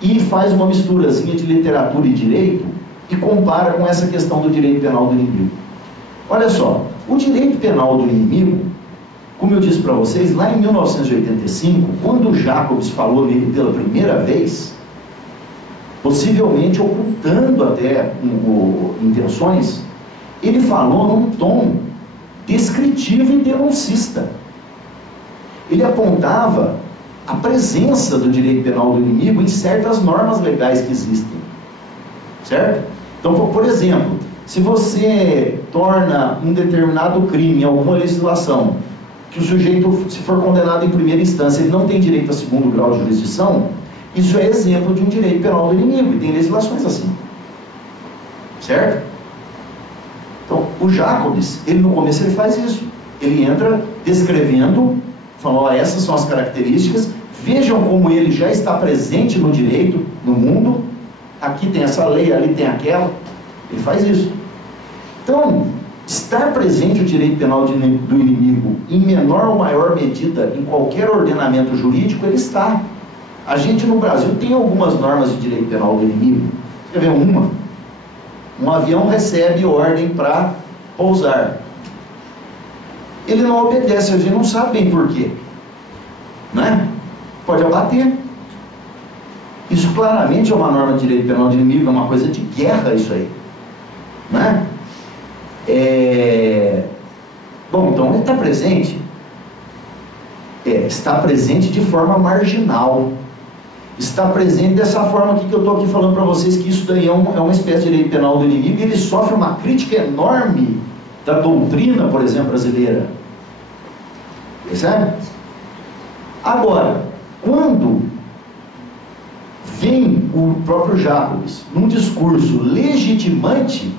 e faz uma misturazinha de literatura e direito, e compara com essa questão do direito penal do inimigo. Olha só, o direito penal do inimigo, como eu disse para vocês, lá em 1985, quando o Jacobs falou nele pela primeira vez, possivelmente ocultando até intenções, ele falou num tom descritivo e denuncista. Ele apontava a presença do direito penal do inimigo em certas normas legais que existem, certo? Então, por exemplo, se você torna um determinado crime em alguma legislação, que o sujeito, se for condenado em primeira instância, ele não tem direito a segundo grau de jurisdição, isso é exemplo de um direito penal do inimigo, e tem legislações assim, certo? Então, o Jacobs, ele no começo ele faz isso, ele entra descrevendo, falando, ó, essas são as características, vejam como ele já está presente no direito, no mundo, aqui tem essa lei, ali tem aquela, ele faz isso. Então, estar presente o direito penal do inimigo em menor ou maior medida em qualquer ordenamento jurídico, ele está. A gente no Brasil tem algumas normas de direito penal do inimigo. Quer ver uma? Um avião recebe ordem para pousar. Ele não obedece, a gente não sabe bem por quê, né? Pode abater. Isso claramente é uma norma de direito penal do inimigo, é uma coisa de guerra isso aí, né? Bom, então ele está presente. Está presente de forma marginal. Está presente dessa forma aqui que eu estou aqui falando para vocês, que isso daí é uma espécie de direito penal do inimigo, e ele sofre uma crítica enorme da doutrina, por exemplo, brasileira. Percebe? Agora, quando vem o próprio Jacobs num discurso legitimante,